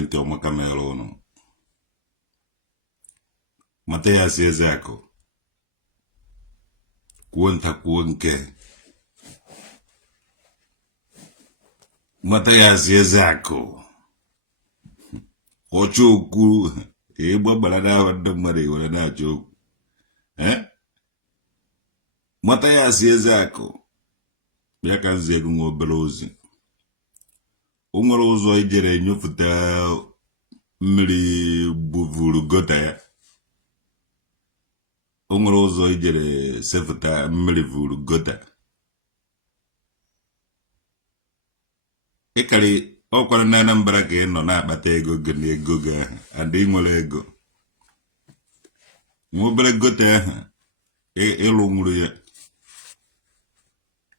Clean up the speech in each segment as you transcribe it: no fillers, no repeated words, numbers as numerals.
na-ege ọmaka mere ụnụ. Mathias Ezeaku kwuo nta kwuo nke. Mathias Ezeaku ọchọ okwu ịgba gbara n'ahụ ndị mmadụ iwere na-achọ okwu. Mathias Ezeaku bịa ka nzi ego nwa obere ozi. O nwere ụzọ ijere nyofụta mmiri buvuru gota ya. O nwere ụzọ ijere sefụta mmiri vuru gota. Ịkarị ọkwara na Anambra ka ị nọ na-akpata ego gị na ego gị ahụ adị nwere ego. Nwa obere gota ahụ ịlụ nwụrụ ya.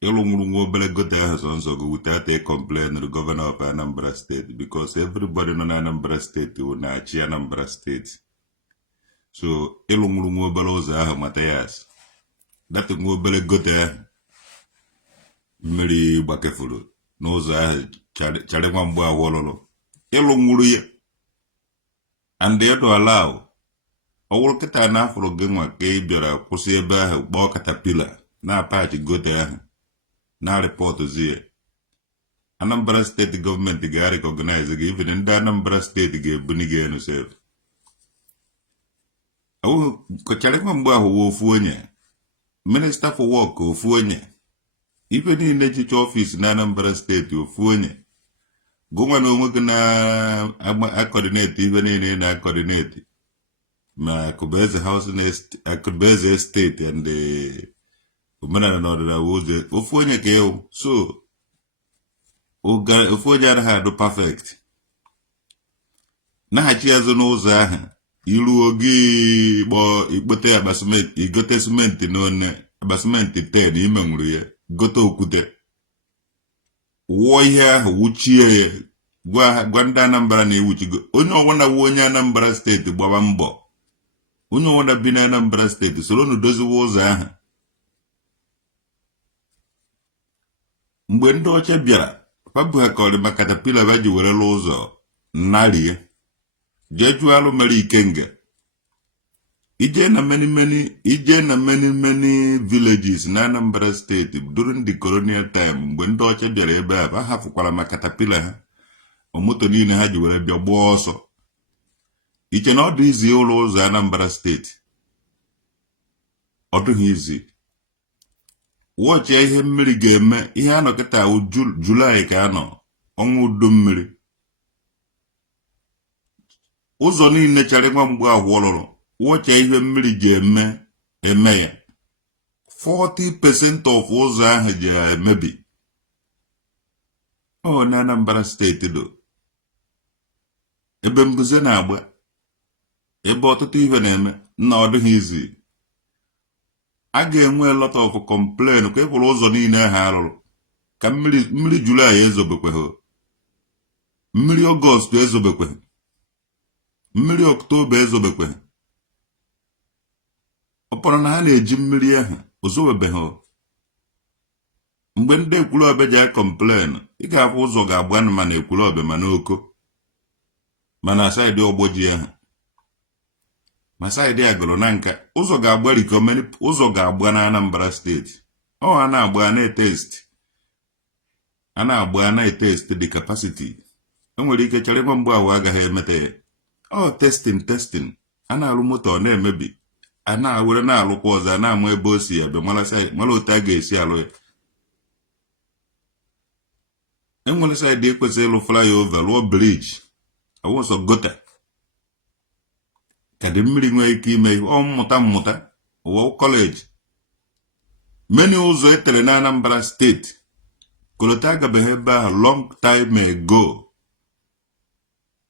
Ịlụ nwụrụ nwa obere gota ahụ sọ nsọ gị without a complaint to the governor of Anambra State, because everybody nọ na Anambra State wụ na-achị Anambra State. So ịlụ nwụrụ nwa obere ụzọ ahụ Mathias, data nwa obere gota ahụ mmiri gbakefuru n'ụzọ ahụ charị nwa mgbe ahụ ọlụlụ. Ịlụ nwụrụ ya and ịdụ ala ahụ ọ wụrụ kịta na afọrọ gị nwa ka ị bịara kwụsị ebe ahụ kpọọ katapila na-apachi gota ahụ na report zie. Anambra State government ga-recognize gị, even ndị Anambra State ga-ebuni gị enu sef. Kọcharịkwa mgbe ahụ wụ ofu onye Minister for Work ofu onye, ife niile echiche ọfịs na Anambra State ofu onye. Gụnwa na onwe gị na-akọdineti ife niile na-akọdineti ma Akụbeze House na Akụbeze Estate and omenala na ọdịnala ụzọ ofu onye ka ewu. So ofu onye anaghị adụ perfect. Naghachi azụ n'ụzọ ahụ iruo gị ikpote akpa simenti, igote simenti n'one akpa simenti 10 ime nwụrụ ya, gote okwute wụọ ihe ahụ wuchie ya. Gwa ndị Anambra na-ewuchigo onye ọwụna wu onye Anambra Steeti gbaba mbọ. Onye ọwụna bi na Anambra Steeti soro nu doziwe ụzọ ahụ. Mgbe ndị ọcha bịara fabu ha kọrị maka katapila ba ji were ụzọ nnarie jeju alụ mere ikenga. Ije na many villages na Anambra State during the colonial time, mgbe ndị ọcha bịara ebe a hafụkwara maka katapila ha moto niile ha ji were bịa gbaa ọsọ. Iche na ọ dị izi ụlọ ụzọ Anambra State, ọ dịghị izi. Watch ihe mmiri ga-eme ihe anọ kịta Julaị ka anọ ọnwa udu mmiri. Ụzọ niile charị nwa mgbe ahụ ọlụrụ. Watch ihe mmiri ga-eme eme ya. 40% of ụzọ ahụ ji emebi. Ọ na Anambra State do ebe mbuze na-agba, ebe ọtụtụ ihe na-eme na ọ dịghị izi. A ga-enwe lot of complain ka ịkwụrụ ụzọ niile ha arụrụ ka mmiri Julaị ezobekweghị, mmiri Ọgọst ezobekweghị, mmiri Ọktoba ezobekweghị. Ọ pụrụ na ha na-eji mmiri ahụ ozowebeghị. Mgbe ndị Ekwulọbịa ji complain, ị ga-afụ ụzọ ga-agba ma na Ekwulọbịa ma n'Oko ma na saịdị Ọgbọji ahụ ma saịdị Agụrụ na Nka. Ụzọ ga-agba rikọmeni, ụzọ ga-agba na Anambra Steeti. Ọ a na-agba na-etest the capacity. Enwere ike chọrọ mgbe ahụ agaghị emete ya. Ọ testing a na-alụ moto ọ na-emebi, a na-awere na-alụkwa ọzọ, a na-amụ ebe o si ya bịa mara otu a ga-esi alụ ya. Enwere saịdị ekwesịrị ịlụ flyover, lụọ briji, awụsọ gota ka dị mmiri nwee ike ime ihe mmụta ụwa kọleji. Many ụzọ etere na Anambra Steeti kolota agabeghị ebe ahụ long time ago.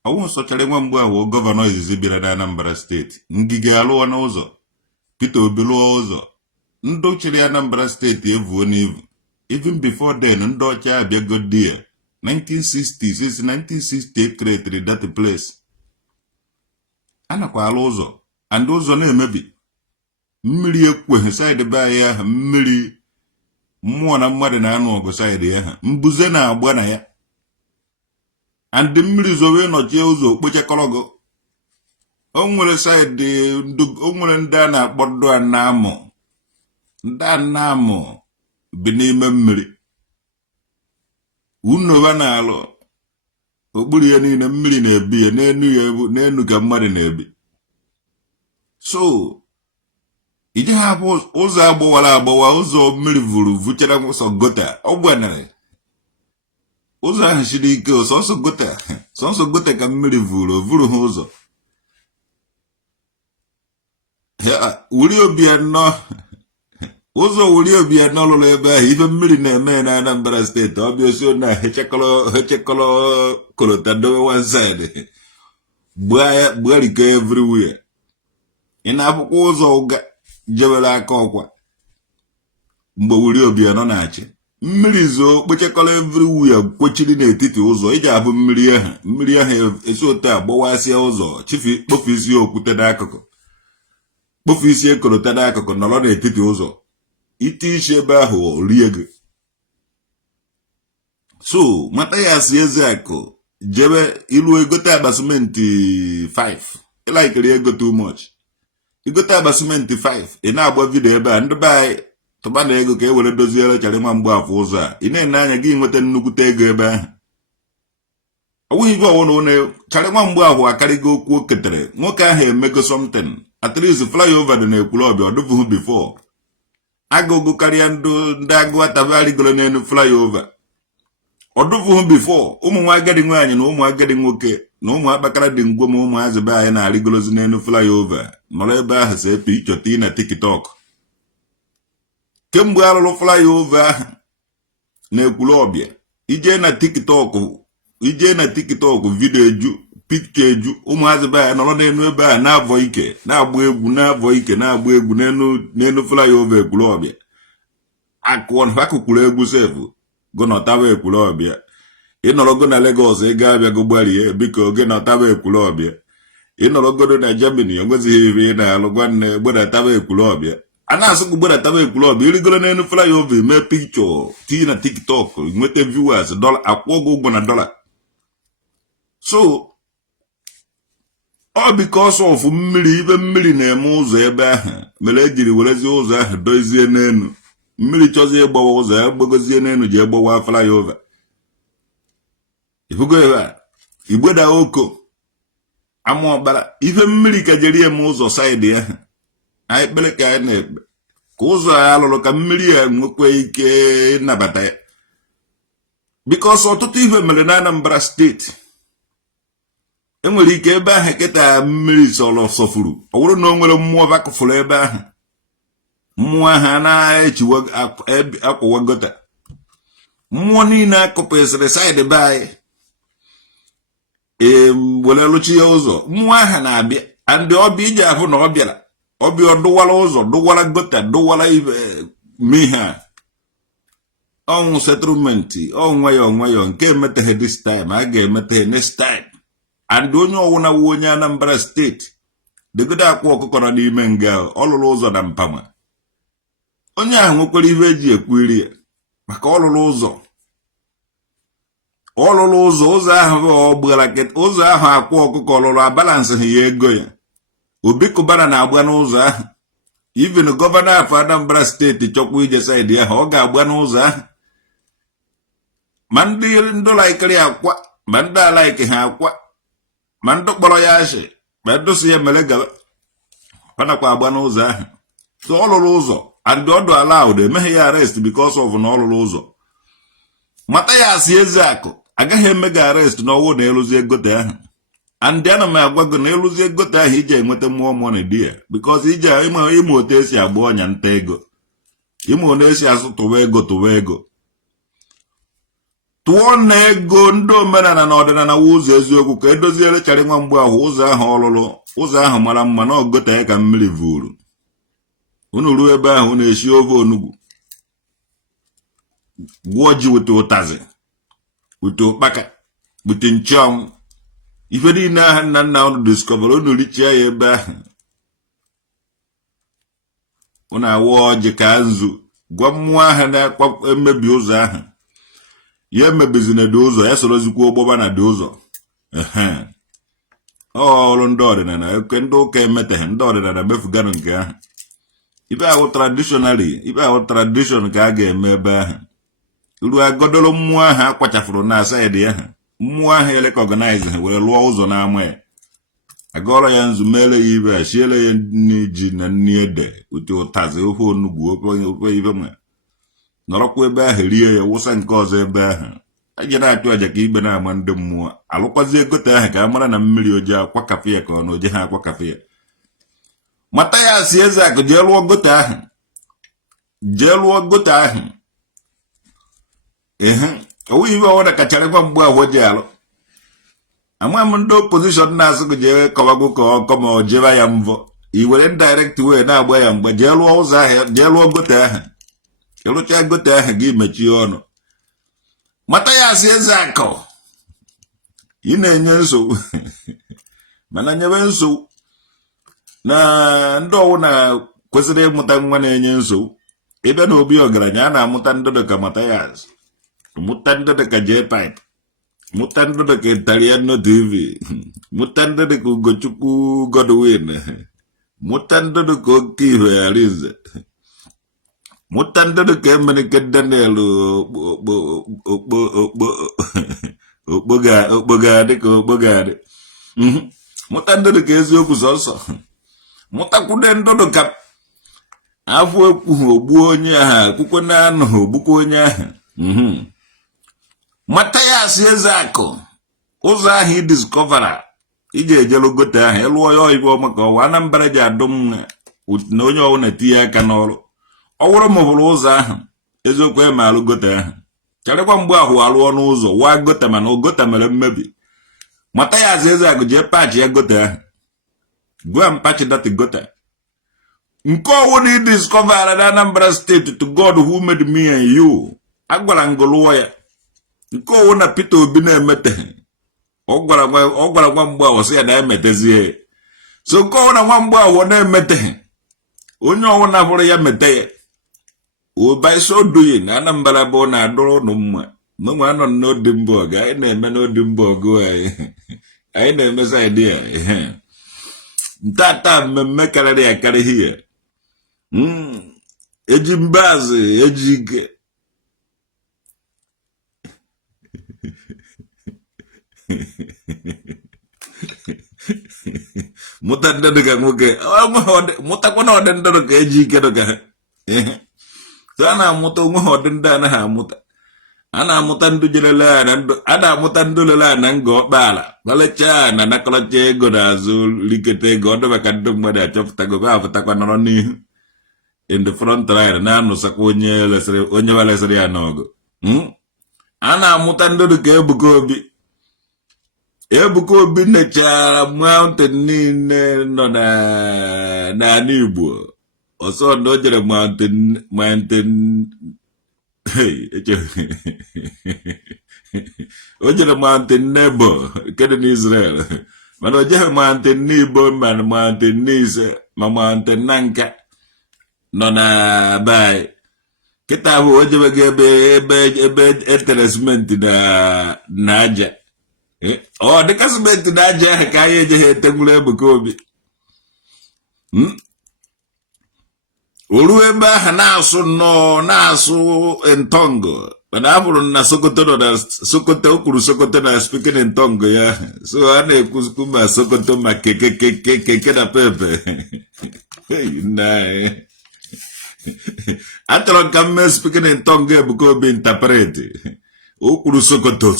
Awụsọ charị nwa mgbe ahụ gọvanọ izizi bịara na Anambra Steeti ngige alụọ n'ụzọ. Peter Obi lụọ ụzọ. Ndị chịrị Anambra Steeti evuo n'ivu. Even before then, ndị ọcha abịago there. 1960, since 1960 created that place. Anakwa alụ ụzọ and ụzọ na-emebi. Mmiri ekweghị saịdị be anyị ahụ, mmiri mmụọ na mmadụ na-anụ ọgụ saịdị ya ha, mbuze na-agba na ya. and the mmiri zowe nọchie ụzọ okpochakọrọgo. O nwere side o nwere ndị a na-akpọ ndụ anamụ. Ndị anamụ bi n'ime mmiri. Unova na-alụ. Okpuru ya niile mmiri na-ebi ya n'enu ka mmadụ na-ebi. So ije hapụ ụzọ agbawara agbawa ụzọ mmiri vuru vuchara ụzọ gota ọ gbanarị. Ụzọ ahụ siri ike sọsọ gota ka mmiri vuru ha ụzọ. Wuri Obianọ ụzọ Wuri Obianọ lụrụ ebe ahụ ife mmiri na-eme na Anambra steeti ọ bịa osi na hechekọrọ kolota dowe one side gbuariko everywhere. Ị na-akwụkwọ ụzọ ụga jewere aka ọkwa mgbe Wuri Obianọ na-achị mmiri zoo kpochekọrọ everywhere kpochiri n'etiti ụzọ iji abụ mmiri ahụ esi otu a gbawasịa ụzọ chifi kpofu isi okwute n'akụkụ kpofu isi ekolota n'akụkụ nọrọ n'etiti ụzọ ite isi ebe ahụ rie gị. So Mathias Ezeaku jebe ilu egote agba simenti 5 ịlaikiri ego too much igote agba simenti 5 ị na-agba vidio ebe a ndị be anyị tụba na ego ka e were doziere Charịma Mgbaafọ ụzọ a ị na-ene anya gị nweta nnukwute ego ebe ahụ. Ọ bụghị ife ọwụna one Charịma Mgbaafọ akarịgo okwu o ketere nwoke ahụ emego something at least flyover dị n'Ekwulọbịa ọ dụbụghị before agụgụ karịa ndị agụ atabarịgoro n'elu flyover ọ dụbụghị before ụmụ nwa agadi nwaanyị na ụmụ agadi nwoke na ụmụ akpakara dị ngwo ma ụmụazị be anyị na-arịgorozi n'elu flyover nọrọ ebe ahụ si epe ịchọta na TikTok. Kemgbe alụrụ flyover ahụ n'Ekwulọbịa ije na TikTok vidio eju pikcha eju ụmụazị be anyị nọrọ n'elu ebe a na-avọ ike na-agba egwu n'elu flyover Ekwulọbịa akụkwuru egwu sefu gonọtawa Ekwulọbịa ịnọrọgo na Lagos ego abịago gbarie biko oge nọtawa Ekwulọbịa ịnọrọgodo na Germany enwezighị ihe ị na-alụ gwanne gbedatawa Ekwulọbịa a na-asụgụ gbedatawa Ekwulọbịa irigoro n'elu flyover mee pikchọ tii na TikTok nweta viewers akwụọgo ụgwọ na $. So ọ because of mmiri ibe mmiri na-eme ụzọ ebe ahụ mere ejiri werezie ụzọ ahụ dozie n'elu mmiri chọzie ịgbawa ụzọ ya gbagozie n'elu ji egbawa flyover. Ifugo ebe a Igbeda oko ama ọbara ife mmiri ka jeri eme ụzọ saịdị ahụ anyị kpere ka anyị na-ekpe ka ụzọ ya lụrụ ka mmiri ya nwekwa ike ịnabata ya because ọtụtụ ife mere na Anambra steeti enwere ike ebe ahụ kịta mmiri sọfuru ọ bụrụ na o nwere mmụọ bakụfụrụ ebe ahụ mmụọ ahụ a na-echiwa akwawa gota mmụọ niile akụpụsịrị saịdị be anyị were lụchi ya ụzọ mmụọ ahụ na-abịa andị ọbịa iji ahụ na ọ bịara ọbịa dụwara ụzọ dụwara gota dụwara ibe mihe ọnwụ settlementi nwayọọ nke emeteghe this time a ga-emeteghe next time. And onye ọwụna wu onye Anambra steeti degodo akwa ọkụkọ nọ n'ime nga ọ lụrụ ụzọ na Mpama onye ahụ nwekwara ihe eji ekwu iri ya maka ọ lụrụ ụzọ ahụ ọ gbara ụzọ ahụ akwa ọkụkọ lụrụ abalansịghị ya ego ya Obi Kubana na-agba n'ụzọ ahụ even gọvanọ afọ Anambra steeti chọkwa ije saịdị ahụ ọ ga-agba n'ụzọ ahụ ma ndị laikiri akwa ma ndị alaiki ha akwa ma ndị kpọrọ ya ashị ma ndụsị ya mere gaba ọ nakwa agba n'ụzọ ahụ. So ọ lụrụ ụzọ and ọdụ allowed emeghe ya arrest because of na ọ lụrụ ụzọ. Mathias Ezeaku agaghị eme gị arrest n'ọwụ na ịlụzie gote ahụ and ana m agwa gị na ịlụzie gote ahụ ije enweta mmụọ money dị ya because ije ịma otu esi agba ọnya nta ego ịma otu esi asụ tụwa ego tụọ na ego ndị omenala na ọdịnala ụzọ eziokwu ka edoziere Charịma Mgbaafọ ụzọ ahụ ọlụlụ ụzọ ahụ mara mma na ọgota ya ka mmiri vuru unu ruo ebe ahụ na-eshi ofe onugbu gwụọ ji wute ụtazi wute ụkpaka wute ncheọnwụ ife niile ahụ nna unu discover unu richie ya ebe ahụ unu awa ọjị ka nzu gwa mmụọ ahụ na-emebi ụzọ ahụ Ye mebizine dị ụzọ ya sorozikwa ụgbọba na dị ụzọ ọrụ ndị ọdịnala oke ndị ụka emeteghị ndị ọdịnala mefuganụ nke ahụ ibe ahụ tradishọn ka a ga-eme ebe ahụ ruo agodoro mmụọ ahụ akwachafụrụ na saịdị ahụ mmụọ ahụ elekọganaize ha were lụọ ụzọ n'ama ya agọrọ ya nzu mere ya ibe a shiele ya nri ji na nri ede otu ụtazi ofe onugbu ofe ibe nwe nọrọkwa ebe ahụ rie ya wụsa nke ọzọ ebe ahụ aje na-achụ aja ka ibe na-ama ndị mmụọ alụkwazie gote ahụ ka a mara na mmiri oji akwa kafe ya ka ọ na oje ha akwa kafe ya Mathias Ezeaku jee lụọ gote ahụ owu ibe ọwụda kacharịkwa mgbe ahụ ji alụ ama m ndị opozishọn na-asụ gị jee kọwago ka ọkọ ma ọ jeba ya mvọ i were indirect way na-agba ya mgbe jee lụọ ụzọ ahụ jee lụọ gote ahụ ịlụcha gote ahụ gị mechie ọnụ Mathias Ezeaku ị na-enye nsogbu mana nyebe nsogbu na ndị ọwụ na kwesịrị ịmụta nwa na-enye nsogbu ebe na obi ọgaranya a na-amụta ndị dị ka Mathias mụta ndị dị ka J-Pipe mụta ndị dị ka Italiano TV mụta ndị dị ka Ugochukwu Godwin mụta ndị dị ka Okiihe Arinze mụta ndị dị ka Emenike Daniel okpogadị ka okpogadị mụta ndị dị ka eziokwu sọsọ mụtakwude ndị dị ka afọ ekwughị ogbuo onye ahụ akwụkwọ na-anụghị ogbukwa onye ahụ Mathias Ezeaku ụzọ ahụ idiskọvara iji ejelu gote ahụ ịlụọ ya oyibo ọma ka ọwa Anambra ji adụ mma na onye ọwụ na-etinye aka n'ọrụ ọ wụrụ m hụrụ ụzọ ahụ eziokwu eme alụ gote ahụ charịkwa mgbe ahụ alụọ n'ụzọ waa gote mana ogota mere mmebi Mathias Ezeaku jee pachi ya gote ahụ gwa mpachi dati gote nke ọwụ na idiskọvara na Anambra steeti to God who made me and you agwara ngolụọ ya nke ọwụ na Peter Obi na-emeteghị ọ gwara nwa mgbe ahụ sị ya na-emetezie so nke ọwụ na nwa mgbe ahụ na-emeteghị onye ọwụ na-abụrụ ya mete ya obisodoyi na Anambra bụ na-adụrụ ụnụ mma mgbe anọ n'Odimborg anyị na-eme n'Odimborg anyị na-eme saịdị ya ntata mmemme karịrị ya karịghị ya eji mbazị eji ike mụta ndị dị ka nwoke mụtakwa na ọdị ndị dị ka eji ike dị ka ha a na-amụta onwe ha ọdị ndị anaghị amụta a na-amụta ndị jerele a na-amụta ndị lele na nga ọkpaala kpalechaa na nakọlacha ego n'azụ liketa ego ọ dịba ka ndị mmadụ achọpụtago apụtakwa nọrọ n'ihu in the front line na-anụsakwa onye walesịrị ya n'ọgụ a na-amụta ndị dị ka Ebuka Obi nechara mountain niile nọ n'ala Igbo ọsọ na o jere mountain o jere mountain Nebo nke dị n'Israel mana o jeghị mountain n'Igbo ma mountain n'Ise ma mountain na nka nọ na bai kịta bụ o jebego ebe etere simenti na aja ọ dịka simenti na aja ahụ ka anyị ejeghị etenwuru Ebuka Obi o ruo ebe ahụ na-asụ nnọọ na-asụ ntongo mana a bụrụ na Sokoto nọ na Sokoto o kwuru Sokoto na speaking ntongo ya so a na-ekwuzikwu ma Sokoto ma keke na pepe achọrọ ka m mee speaking ntongo Ebuka Obi interpreti o kwuru Sokoto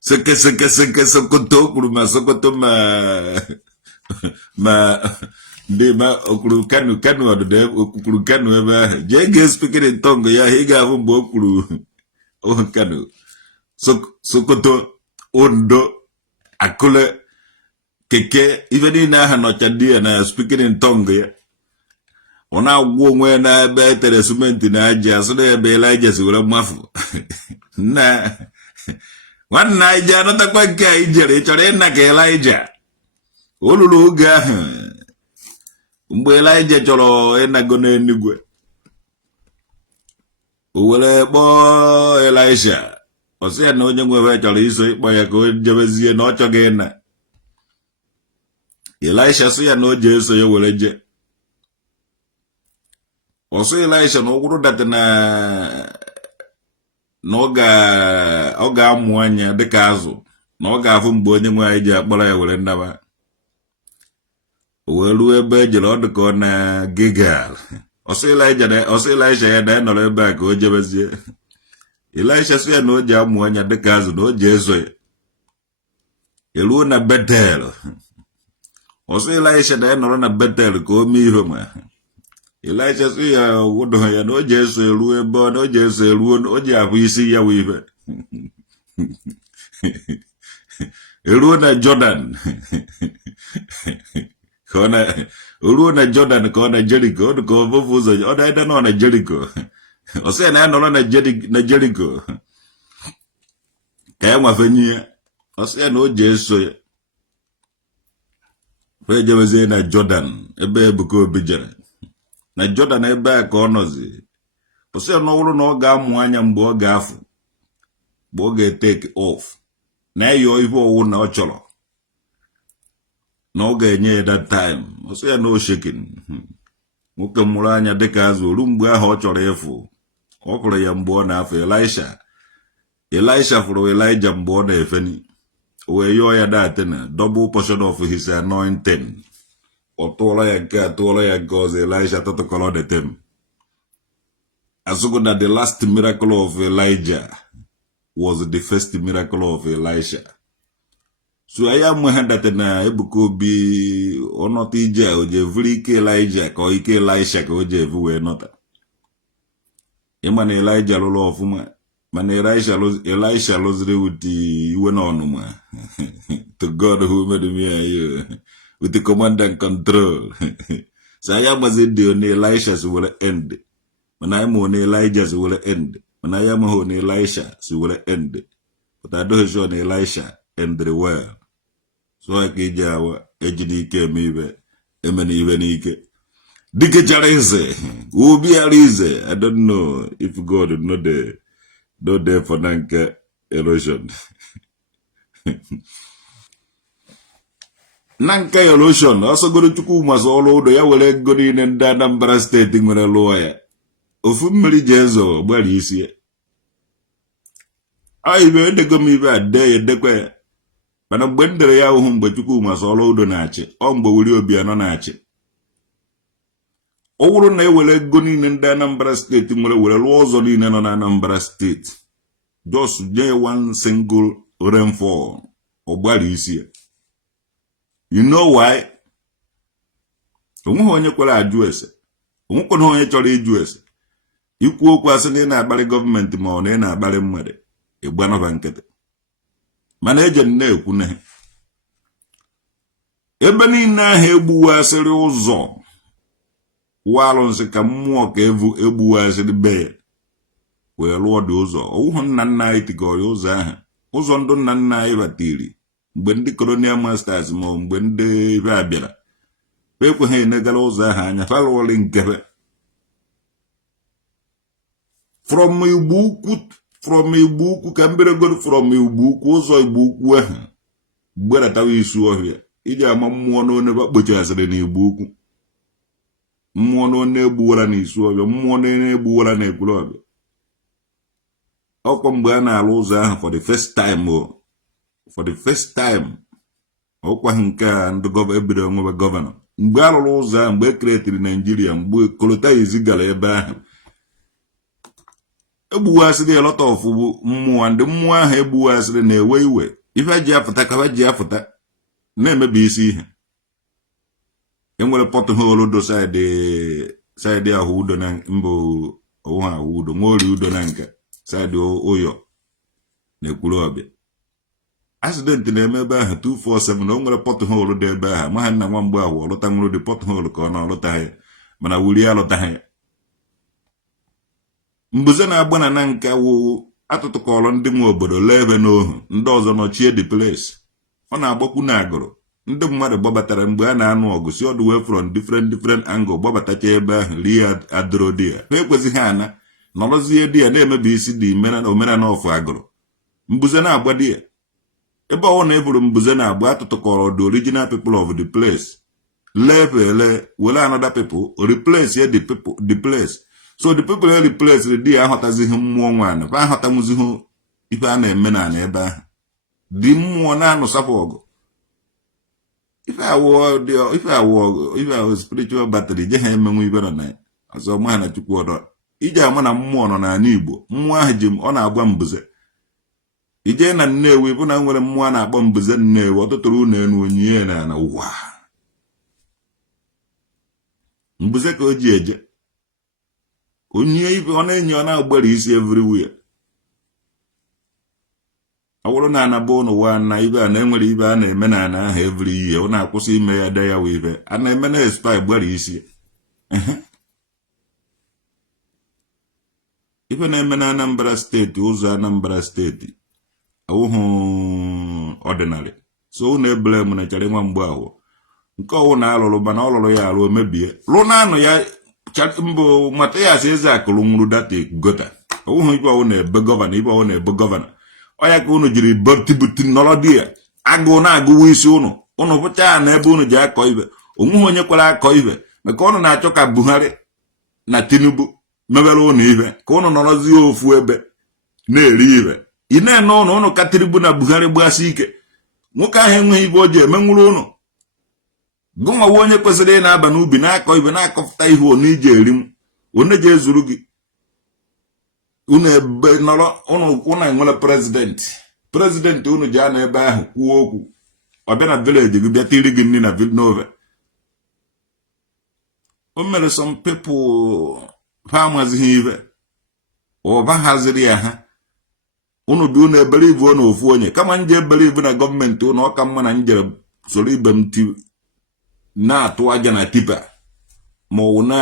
seke Sokoto o kwuru ma Sokoto ma ndị ma okwuru Kanu ọdụdụ okwuru Kanu ebe ahụ jee gee speaking ntongo ya ị ga-ahụ mgbe o kwuru Kanu Sokoto Ondo Akule keke ife niile ahụ nọcha ndị ya na speaking ntongo ya ọ na-agwụ onwe ya n'ebe etere simenti na aja asụ na ebe Elijah si were mmafu nwanne anyị ji anọtakwa nke anyị jere ị chọrọ ịna ka Elijah o luru oge ahụ mgbe Elijah chọrọ ịnago n'eluigwe were kpọọ Elisha ọsị ya na onye nwe chọrọ iso ịkpọ ya ka o jebezie na ọ chọghị na Elisha sị ya na o je eso ya were je ọsị Elisha na ụgwụrụ data na ọ ga-amụ anya dịka azụ na ọ ga-afụ mgbe onye nwe anyị ji akpọrọ ya were nnaba o wee ruo ebe ejere ọ dịka ọ na Gilgal ọsị Elisha ya na nọrọ ebe a ka o jebezie Elisha sị ya na o ji amụ anya dịka azụ na o ji eso ya eruo na Betel ọsị Elisha na nọrọ na Betel ka o mee ihe ma Elisha sị ya wụdọ ya na o ji eso eruo ebe ọ na o ji eso eruo o ji ahụ isi ya wụ ife eruo na Jordan ka ọ na ruo na Jordan ka ọ na Jericho ọ dịka ofufu ụzọ ọ na-ede nọ na Jericho ọ sị na ya nọrọ na Jericho ka ya nwafenye ya ọ sị na o ji eso ya fe jebezie na Jordan ebe Ebuka Obi jere na Jordan ebe a ka ọ nọzi ọ sị na ọ bụrụ na ọ ga-amụ anya mgbe ọ ga-afụ mgbe ọ ga-etake off na ịyọ ihe ọwụ na ọ chọrọ na ọ ga-enye ya that time ọ sị ya na o shekin nwoke mụrụ anya dịka azụ ruo mgbe ahụ ọ chọrọ ịfụ ọ fụrụ ya mgbe ọ na-afụ Elisha fụrụ Elijah mgbe ọ na-efeni o wee yọọ ya datị na double portion of his anointing ọ tụọrọ ya nke a tụọrọ ya nke ọzọ Elisha tụtụkọrọ the tem asụgo na the last miracle of Elijah was the first miracle of Elisha. So I am that na Ebuka Obi or not ije o je vuri ike Elijah ka ike Elisha ka o je everywhere not. Emana Elijah lolo ofuma mana Elisha lozre with the iwe na onuma. To God who made me and you with the command and control. So I am as in the Elisha will end. When I am on Elijah will end. When I am on Elisha will end. But I don't show Elisha end the world. So I can jawa ejidike mibe emeni ivenike. Dike charize ubi arize. I don't know if God not there for nanka erosion. Nanka erosion. Also go to Chukuma solo do ya wele go in and Anambra State in a lawyer. Ofumeli jezo bwali isi. I be go mibe a day dekwe. Mana gbendere ya uhu mgbe Chukuma solo udo na-achị ọ mgbe wuri obi anọ na-achị ọ wụrụ na ewere ego niile ndị Anambra steeti nwere were lụọ ụzọ niile nọ na Anambra steeti just nye one single rainfall ọ gbara isi ya. You know why? Onweghị onye kwere ajụ ese onwekwana onye chọrọ ịjụ ese ikwu okwu asị na ị na-akparị gọọmenti ma ọ na ị na-akparị mmadụ ịgbanọba nkịtị mana eje na-ekwu na ebe niile ahụ egbuwasịrị ụzọ walụ nsị ka mmụọ ka egbuwasịrị be wee lụọ dị ụzọ ọwụhụ nna nna anyị tigọrọ ụzọ ahụ ụzọ ndụ nna nna anyị batiri mgbe ndị colonial masters ma mgbe ndị ebe a bịara ekweghị enegara ụzọ ahụ anya falụọrị nkebe from Igbo Ukwu ka mbere god from Igbo Ukwu ụzọ Igbo Ukwu ahụ gberatawa isi ọhịa iji ama mmụọ n'one bakpochasịrị na Igbo Ukwu mmụọ n'one egbuwara na isi ọhịa mmụọ n'one egbuwara na Ekwulọbịa ọkwa mgbe a na-alụ ụzọ ahụ for the first time ọkwa nke a ndị ebido nwebe gọvanọ mgbe a lụrụ ụzọ ahụ mgbe ekretiri Naijiria mgbe kolota ezigara ebe ahụ egbuwasịrị a lot of mmụọ ndị mmụọ ahụ egbuwasịrị na-ewe iwe ife ji afụta ka ha ji afụta na-emebi isi ihe enwere pothole do side ahụ udo na mbụ ọwụwa ahụ udo nwori udo na nka side Ụyọ na Ekwulọbịa accident na-eme ebe ahụ 247 na o nwere pothole dị ebe ahụ ma ha nna nwa mgbe ahụ ọlụta nwere dị pothole ka ọ na-alụta ya mana wuri alụtaghị ya mbuze na-agba na nka wụ atụtụkọrọ ndị nwe obodo leve n'ohu ndị ọzọ nọchie the place ọ na-agbakwu na agụrụ ndị mmadụ gbabatara mgbe a na-anụ ọgụ si ọdụ wee from different angle gbabatacha ebe ahụ rie adịrọdi ya ha ekwezighị ana nọrọzie di ya na-emebi isi dị omenala ofu agụrụ mbuze na-agba di ya ebe ọ na eburu mbuze na-agba atụtụkọrọ the original people of the place level wele another people replace the place so the people replace di ya aghọtazighị mmụọ nwaanyị fa aghọtamụzighị ife a na-eme na ebe ahụ dị mmụọ na-anụsapụ ọgụ ife awụ spiritual battery je ha emenwe ibe nọ na ya ọzọ ma ha na chukwu ọdọ ije ama na mmụọ nọ n'ala Igbo mmụọ ahụ ji ọ na-agba mbuze ije na Nnewi bụ na nwere mmụọ na-akpọ mbuze Nnewi ọtụtụrụ unu onyinye na ụwa mbuze ka o ji eje onye ibe ọ na-enye ọ na-agbara isi everywhere ọ bụrụ na anaba ụnụ wa na ibe a na-enwere ibe a na-eme na ana ahụ every year ọ na-akwụsị ime ya de ya wee ibe a na-eme na espai gbara isi ife na-eme na Anambra steeti ụzọ Anambra steeti awụhụ ọdịnarị so unu ebele m na chere nwa mgbe ahụ nke ọwụ na alụrụ mana ọ lụrụ ya arụ mebie lụ nanụ ya mbụ Mathias Ezeaku nwụrụ data gota awụhụ ibe ọwụ na-ebe gọvanọ ibe ọwụ na-ebe gọvanọ ọ ya ka unu jiri bọtibuti nọrọ di ya agụụ na-agụwa isi unu pụcha ya na ebe unu ji akọ ibe onweghị onye kwere akọ ibe maka unu na-achọ ka Buhari na Tinubu mebere unu ibe ka unu nọrọzie ofu ebe na-eri ibe ị na-ene unu ka Tinubu na Buhari gbasi ike nwoke ahụ enweghị ibe o ji emenwuru unu gụnwawa onye kwesịrị ị na-aba n'ubi na-akọ ibe na-akọpụta ihe onu iji eri m onye ji ezuru gị unu ebe nọrọ unu enwere prezidenti unu ji ana ebe ahụ kwuo okwu ọ bịa na vileji gị bịa tiri gị nri na Villanova o mere some people ha amazighị ibe ụba haziri ya ha unu bi unu ebelivu unu ofu onye kama nje ebelivu na gọọmenti unu ọka mma na njere soro ibe m na-atụ aja na tipa ma ọ na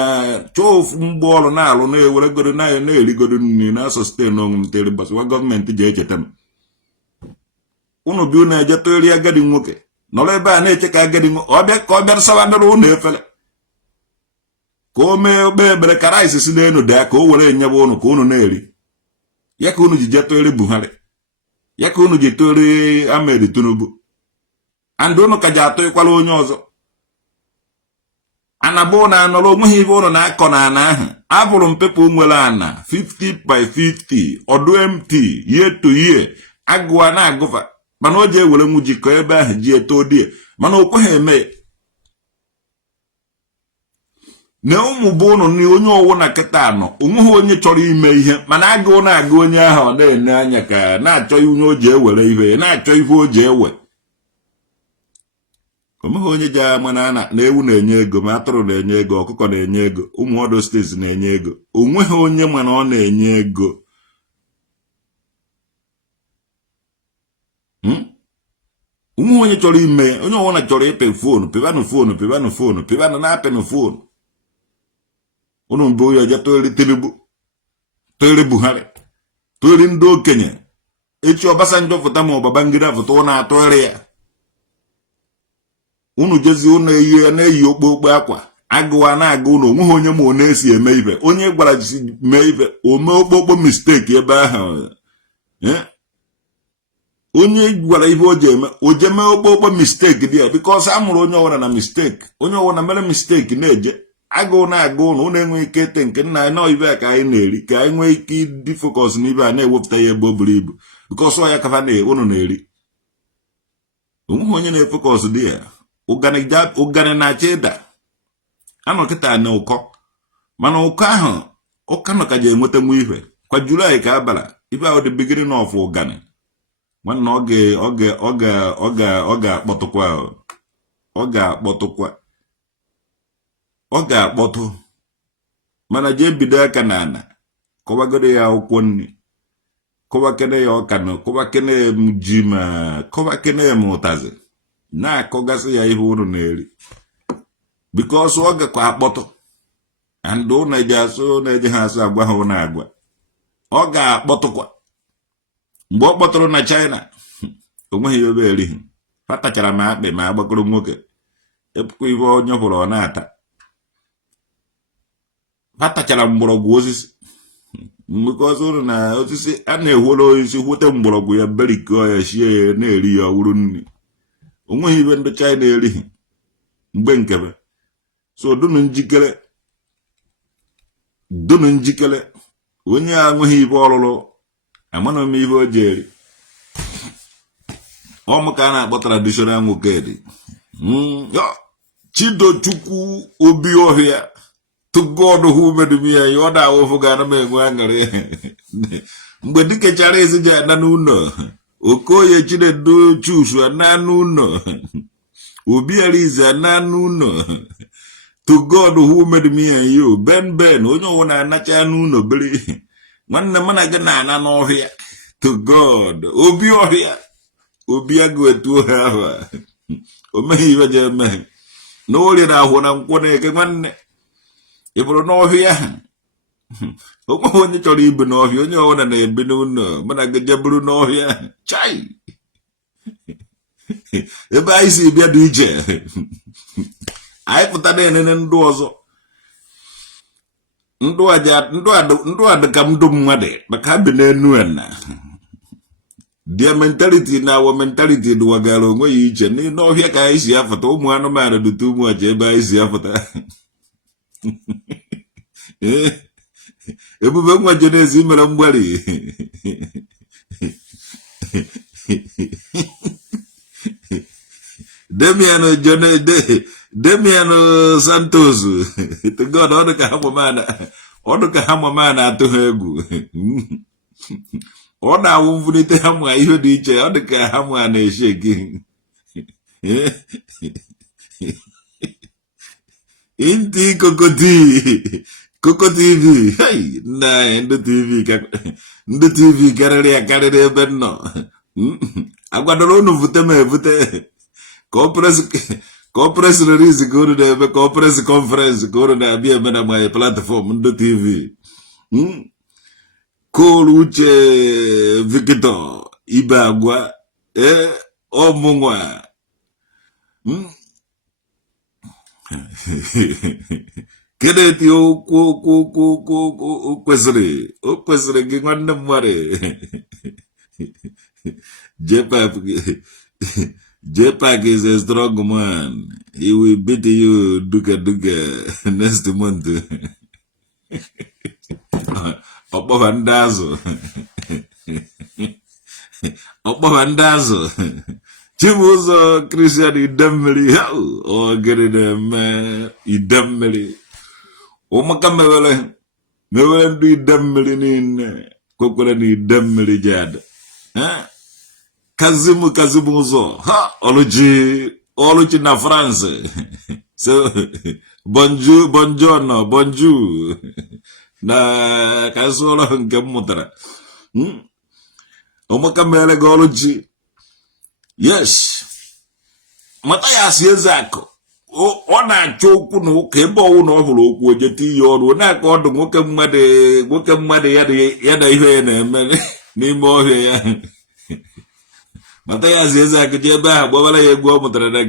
chọọ ofu mgbe ọrụ na-alụ na-eweregoro na-erigodo nri na-asọsten onwe m tere gbasara gọọmenti ji echeta m unu bi unu ejeta eri agadi nwoke nọrọ ebe a na-eche ka agadi nwoke ọ bịa sawandara unu efere ka o mee ogbe ebere kara isisi n'elu daa ka o were enyebe unu ka unu na-eri ya ka unu ji jeta eri Buhari ya ka unu ji tori Ahmed Tinubu and unu ka ji atụ ịkwala onye ọzọ anabụ na anọrọ onweghị ibe ụlọ na-akọ na ana ahụ abụrụ m pepa nwere ana 50 by 50 ọdụ mt year to year agụwa na-agụfa mana o ji ewere nwu jikọ ebe ahụ ji eto die mana o kweghị eme na ụmụ bụ ụnụ na onye ọwụ na kịta anọ onweghị onye chọrọ ime ihe mana agụụ na-agụ onye ahụ ọ na-ene anya ka na-achọ onye o ji ewere ihe na-achọ ihe o ji ewe omeghị onye ji ama na ewu na-enye ego ma atụrụ na-enye ego ọkụkọ na-enye ego ụmụ ọdọ steeti na-enye ego onweghị onye mana ọ na-enye ego onweghị onye chọrọ ime onye ọwụna chọrọ ipe fonu pịbanụ na-apịnụ fonu unu mbụ ya je toeri Tinubu toeri Buhari toeri ndị okenye echi Obasanjo fụta ma Babangida fụta ụna atụgharị ya unu jezi unu na-eyi okpokpo akwa agụwa na-agụ unu onweghị onye ma ọ na-esi eme ibe onye gwara jisi mee ibe o mee okpokpo misteki ebe ahụ onye gwara ibe o ji eme o je mee okpokpo misteki dị ya bikos a mụrụ onye ọwụra na misteki onye ọwụra mere misteki na-eje agụụ na-agụ unu enweghị ike ete nke nna anyị nọ ibe ka anyị na-eri ka anyị nwee ike ịdị fokọs n'ibe a na-ewepụta ya ebe o buru ibu bikos ọ ya kafa na unu na-eri onweghị onye na-efokọs dị ya ụgani na-achọ ịda anọ kịta na ụkọ mana ụkọ ahụ ụka nọ ka ji enweta nwa ife kwa Julaị ka abara ife ahụ dị bigiri n'ọfụ ụgani nwanne ọ ga-akpọtụ mana jee bido aka na ana kọwagoro ya akwụkwọ nri kọwakene ya ọka kọwakene ya ji ma kọwakene ya ma ụtazi na-akọgasị ya ihe unu na-eri bikos ọ gakwa akpọtụ and ụna eji asụ na-eji ha asụ agwa ha ụna agwa ọ ga-akpọtụkwa mgbe ọ kpọtụrụ na China onweghị ebe erighị ha tachara ma akpị ma agbakọrọ nwoke epụkwa ihe onye hụrụ ọ na-ata ha tachara mgbọrọgwụ osisi because unu na osisi a na-ehwolo osisi hwete mgbọrọgwụ ya berikọ ya shie ya na-eri ya ọwụrụ nri onweghị ibe ndị China erighị mgbe nkebe so dunu njikere onye a nweghị ibe ọrụrụ amana m ibe o jeri ọmụ ka a na-akpọ traditional nwoke dị Chidochukwu obi ọhịa to God who made me a yoda ofu gana me nwangare mgbe dikechara ezije na n'ụlọ Okoye Chinedu Chushu na n'ụlọ Obi Arize na n'ụlọ to God who made me and you Ben onye ọwụna anacha n'ụlọ biri nwanne m na gị na-ana n'ọhịa to God obi ọhịa obi agụ etu ahụ o meghị ibe je eme na orie na ahụ na nkwụ na-eke nwanne ị bụrụ n'ọhịa onwe onye chọrọ ibi n'ọhịa onye ọbụla na-ebi n'ụlọ mana gị jeburu n'ọhịa chai ebe anyị si bịa dị iche anyị pụta na-enene ndụ ọzọ ndụ a dịka ndụ mmadụ maka bi n'enu na their mentality na our mentality dụwagara onwe ya iche n'ọhịa ka anyị si afụta ụmụ anụmanụ dụta ụmụ aja ebe anyị si afụta Ebube nwa Jenezi mere mgbari Demian Santos to God ọ dịka ha mama na-atụ ha egwu ọ na-awụ mvunite ha mụ ihe dị iche ọ dịka ha mụ na-eche gị Inti Koko TV hey na ndị TV karịrị ebe nọ agwadoro unu vute ma evute ka o press release ka unu na-eme ka o press conference ka unu na-abịa eme na my platform ndị TV Kolu Uche Victor Ibe Agwa ọmụnwa Kedeti o kwesịrị gị nwanne mmadụ JPAC is a strong man. He will beat you duka next month. Ọkpọba ndị azụ Chibuzo Christian Idemmiri ogere na-eme Idemmiri ụmụaka mewere ndị Idemmiri niile kwekwere na Idemmiri jad Kazim ụzọ Oluchi na France so bonjour na kasụlọ nke m mụtara ụmụaka mere gị Oluchi yes Mathias Ezeaku ọ na-achọ okwu na ụka ebe ọwụ na ọ hụrụ okwu ojete ihe ọrụ na-aka ọdụ nwoke mmadụ ya na ihe ya na-eme n'ime ọhịa ya Mathias Ezeaku ji ebe ahụ gbawara ya egwu ọ mụtara na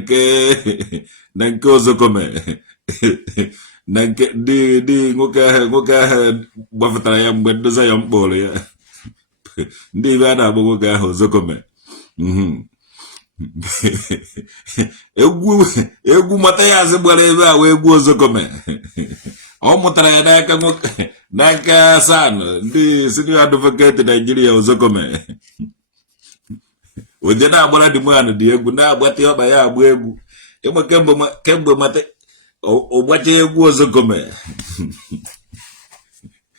nke Ozokome na nke dị nwoke ahụ gbafetara ya mgbe ndoza ya mkpọrọ ya ndị ibe a na-agba nwoke ahụ Ozokome egwu Mathias gbara ebe a wee egwu Ozokome ọ mụtara ya n'aka San ndị senior advocate Nigeria Ozokome oje na-agbara dị mmanụ dị egwu na-agbata ọkpa ya agba egwu ịgba kemgbe mata ọgbacha egwu Ozokome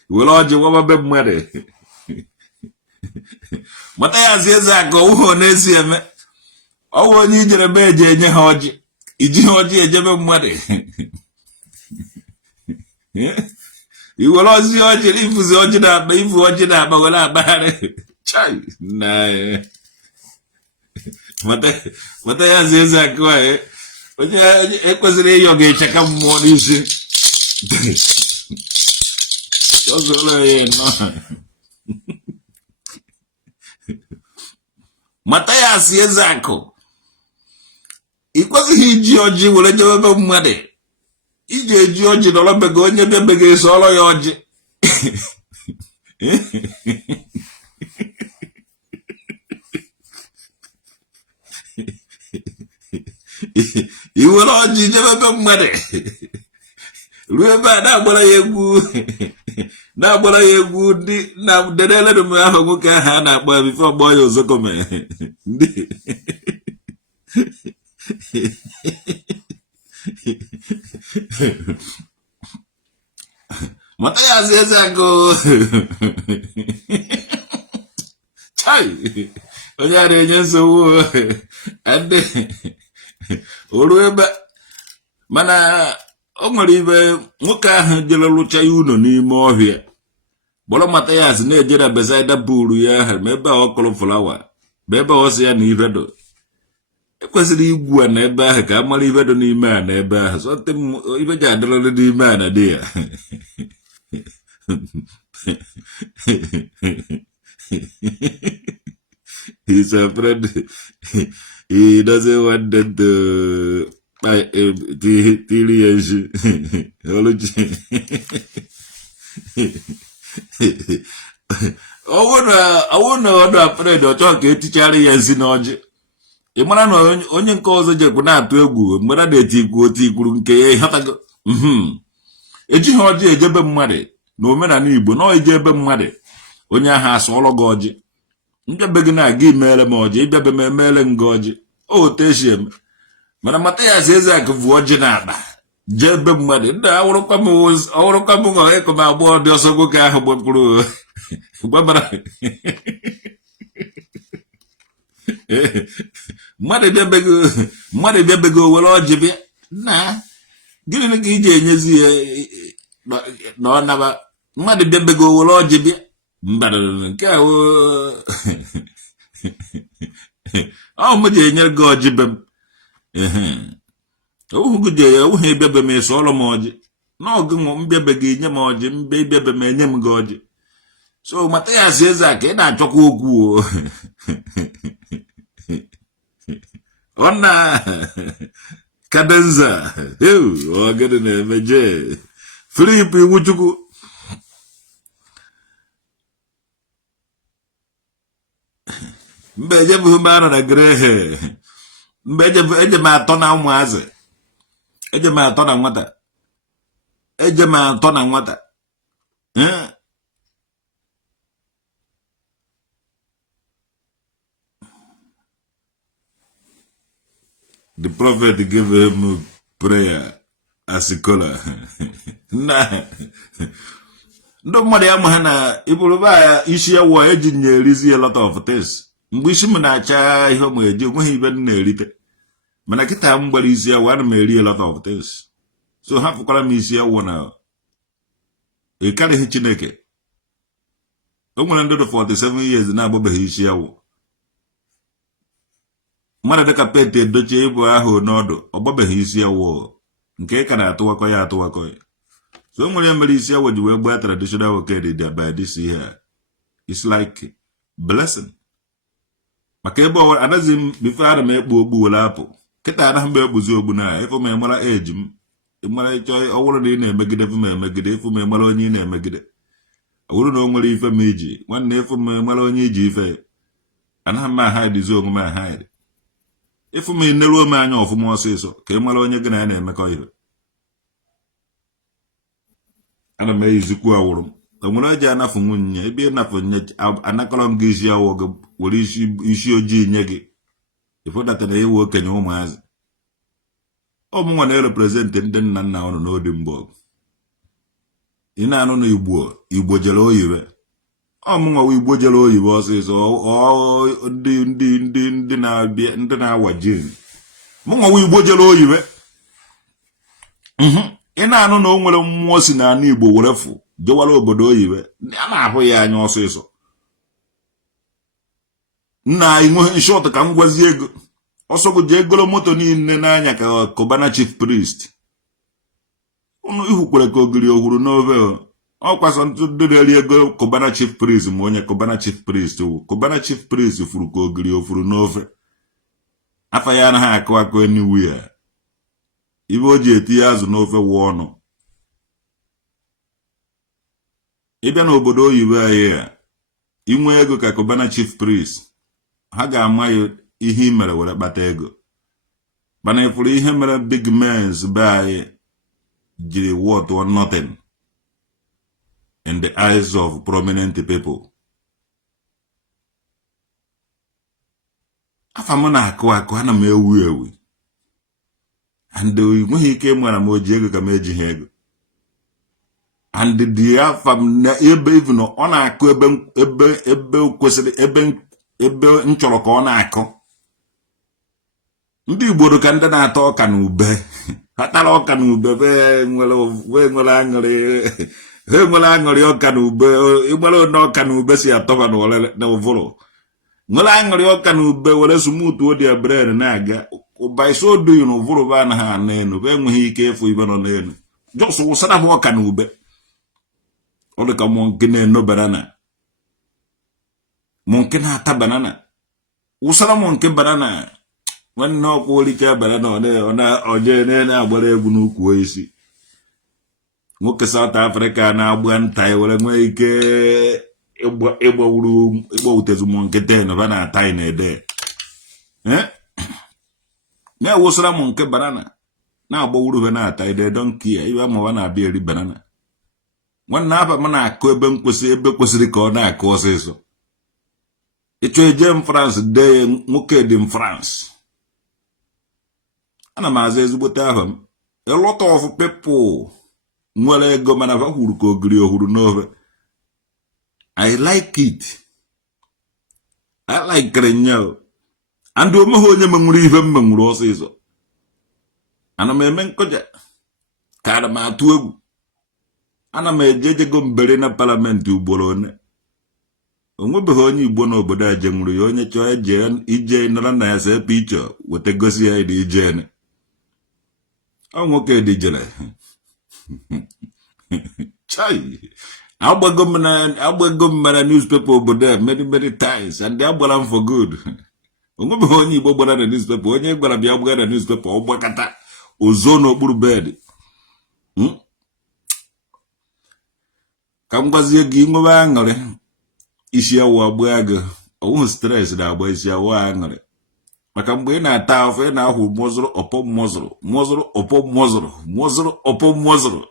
were ọjị wababe mmadụ Mathias Ezeaku ọwụghọ na-esi eme ọwụ onye ijere be eji enye ha ọjị iji ha ọjị ejebe mmadụ iwere ozi ọjị ifuzi ọjị na-akpa ifu ọjị na-akpa were akpagharị chai na Mathias Ezeaku onye ekwesịrị ịyọ ga-echeka mmụọ n'isi ọzọrọ ya nọ Mathias Ezeaku ị kwesịghị iji ọjị were jewebe mmadụ iji eji ọjị nọrọ be gị onye bịa be gị eso ọrọ ya ọjị Iwe lo ji jebe be mmade. Ruo ba na agbara ya egwu. Na agbara ya egwu di na dedele dum ahụ nwoke aha na agba before gbo ya ozokome. Ndi Mathias Ezeaku. Chai. Onye a na-enye nsogbu. Ande. Oruebe. Mana o nwere ibe nwoke ahụ jere lụcha ya ụlọ n'ime ọhịa. Bọrọ Mathias na-ejere beside pool ya ahụ ma ebe ọ kụrụ flawa. Ma ebe ọ sị ya na iredo. Ekwesịrị igwu na ebe ahụ ka amara ibe dị n'ime a na ebe ahụ. Sọte ibe ji adịrịrị n'ime a na dị ya. He's afraid he doesn't want them to I won't know afraid or talk to Charlie and Sinoji. Ị mara na onye nke ọzọ jekwu na-atụ egwu mgbe na-eti ikwu nke ya ịghọtago ejighị ọjị ejebe mmadụ na omenala Igbo na ije ebe mmadụ onye ahụ asụọlọ gị ọjị mbịabe gị na-aga imeere m ọjị ịbịabe m emeere m gị ọjị oteshiem mana Mathias Ezeaku bụ ọjị na-akpa jee ebe mmadụ ndị awụrụkwa m nọ ịkọ m agbọọ dị ọsọ nwoke ahụ gbapụrụ gbabara mmadụ bịabego were ọjị bịa na gịnị ka iji enyezi ya na ọ naba mmadụ bịabego were ọjị bịa mbara nke a ọ m ji enye gị ọjị be m ohu gị ya ohu ịbịabe m eso ọrụ m ọjị n'ọgụ m bịabeghị enye m ọjị mbe ịbịabe m enye m gị ọjị so Mathias Ezeaku ị na-achọkwa okwu Ona Cadenza ogede na-emeje Philip Iwuchukwu mbe ejebu mbara na grehe mbe eje ma atọ na ụmụazị eje ma atọ na nwata The prophet gave him prayer as a color. Nah. Ndo mmadụ ya ma na iburu ba ya isi ewo eji nyerizi a lot of things. Mgbe isi m na-acha ihe m eji onweghị ibe na-erite. Mana kịta m gbara isi ewo ana m eri a lot of things. So hapụkwara m isi ewo na ịkarịghị Chineke. O nwere ndị 47 years na-agbabeghị isi ewo. Mmadụ dịka pete edochie ịbụ ahụ n'ọdụ ọ gbabeghị isi ewo nke ka na-atụwakọ ya. So nwere mere isi ewo ji wee gbaa traditional woked dị by this year. It's like blessing. Maka ebe ọ anaghị m bifo ara m ekpu ogbu were apụ kịta anaghị m ekpuzi ogbu na ịfụ m emara eji m ịmara ịchọ ọwụrụ na ị na-emegide ịfụ m emegide ịfụ m emara onye ị na-emegide ọwụrụ na o nwere ife m iji nwanne ịfụ m emara onye iji ife anaghị m ahaidizi onwe m ahaidi ịfụ m neruo m anya ọfụma ọsịsọ ka ị mara onye gị na ya na-emekọ ihe ana m eyizikwu awụrụ o nwere eji anafụ nwunye ebe ịnafụ nye anakọrọ m gị isi awọ gị were isi ojii nye gị ịfụdata na ewu okenye ụmụazị ọmụnwa na-ereprezentị ndị nna nna ọnụ n'odi mbọ ị na-anụ na Igbo jere oyibe ọmụnwa Igbo jere oyibe ọsịsọ ndị na-abịa ndị na-awa jin mụnwa Igbo jere oyibe ị na-anụ na o nwere mmụọ si na anụ Igbo were fụ jewara obodo oyibe a na-ahụ ya anya ọsịsọ nna inwe InShot ka m gwazie ego ọsọ gụ jee golo moto niile n'anya ka Cubana chief priest unu ihukwere ka ogiri ohuru n'obe ọkwasọ ndị na-eri ego Cubana chief priest ma onye Cubana chief priest wụ Cubana chief priest furu ka ogiri ofuru n'ofe afa ya anaghị akụ anywhere ibe o ji eti ya azụ n'ofe wụ ọnụ ịbịa n'obodo oyibo anyị a inwe ego ka Cubana chief priest ha ga-ama ya ihe i mere were kpata ego mana ifuru ihe mere big men be anyị jiri worth or nothing in the eyes of prominent people. Afa m na-akụ ana m ewu and nweghị ike nwere m oji ego ka m ejighị ego and the afa m na ebe even ọ na-akụ ebe kwesịrị ebe m chọrọ ka ọ na-akụ. Ndị Igbo ka ndị na-ata ọka na ube ha tara ọka na ube nwere aṅụrị ọka na ube ịgbara na ọka na ube si atọba na ụvụrụ nwere aṅụrị ọka na ube were sumutu odi abred na-aga by so doing ụvụrụ ba anaghị anọ enu be enweghị ike ịfụ ibe nọ n'elu just wụsara ha ọka na ube ọ dị ka mụ nke na-eno banana mụ nke na-ata banana wụsara mụ nke banana nwanne ọkwa olike banana oje na-agbara egwu n'ukwu isi nwoke South Africa na-agba nta were nwee ike ịgbawutezu mụ nke 10 ba na-ata na-ede na-ewụsara mụ nke banana na-agbawuru be na-ata ide donki ya iwe ma na-abịa eri banana nwanne afa m na-akụ ebe kwesịrị ka ọ na-akụ ọsịsọ ịchọ eje m France dee nwoke dị m France ana m aza ezigbote afa m a lot of people nwere ego mana fa hụrụ ka ogiri ohuru n'ofe. I like it. I like nya and omeghị onye menwuru ihe m menwuru ọsịsọ ana m eme nkọja ka ana m atụ egwu ana m ejejego mbere na parliament ugboro one onwebeghị onye Igbo n'obodo a jenwuru ya onye chọọ ije nara na ya see pichọ weta gosi ya dị ije ọ nwoke dị jere chai agbago m na newspaper obodo a many times and agbara m for good. Onwebeghị onye Igbo gbara na newspaper onye gwara bịa gbara na newspaper ọ gbakọta ozo n'okpuru bed ka m gwazie gị nwebe aṅụrị isi awụ agba agụ ọwụ stress na-agba isi awụ aṅụrị maka mgbe ị na-ata afọ ị na-ahụ mozụrụ ọpọ mozụrụ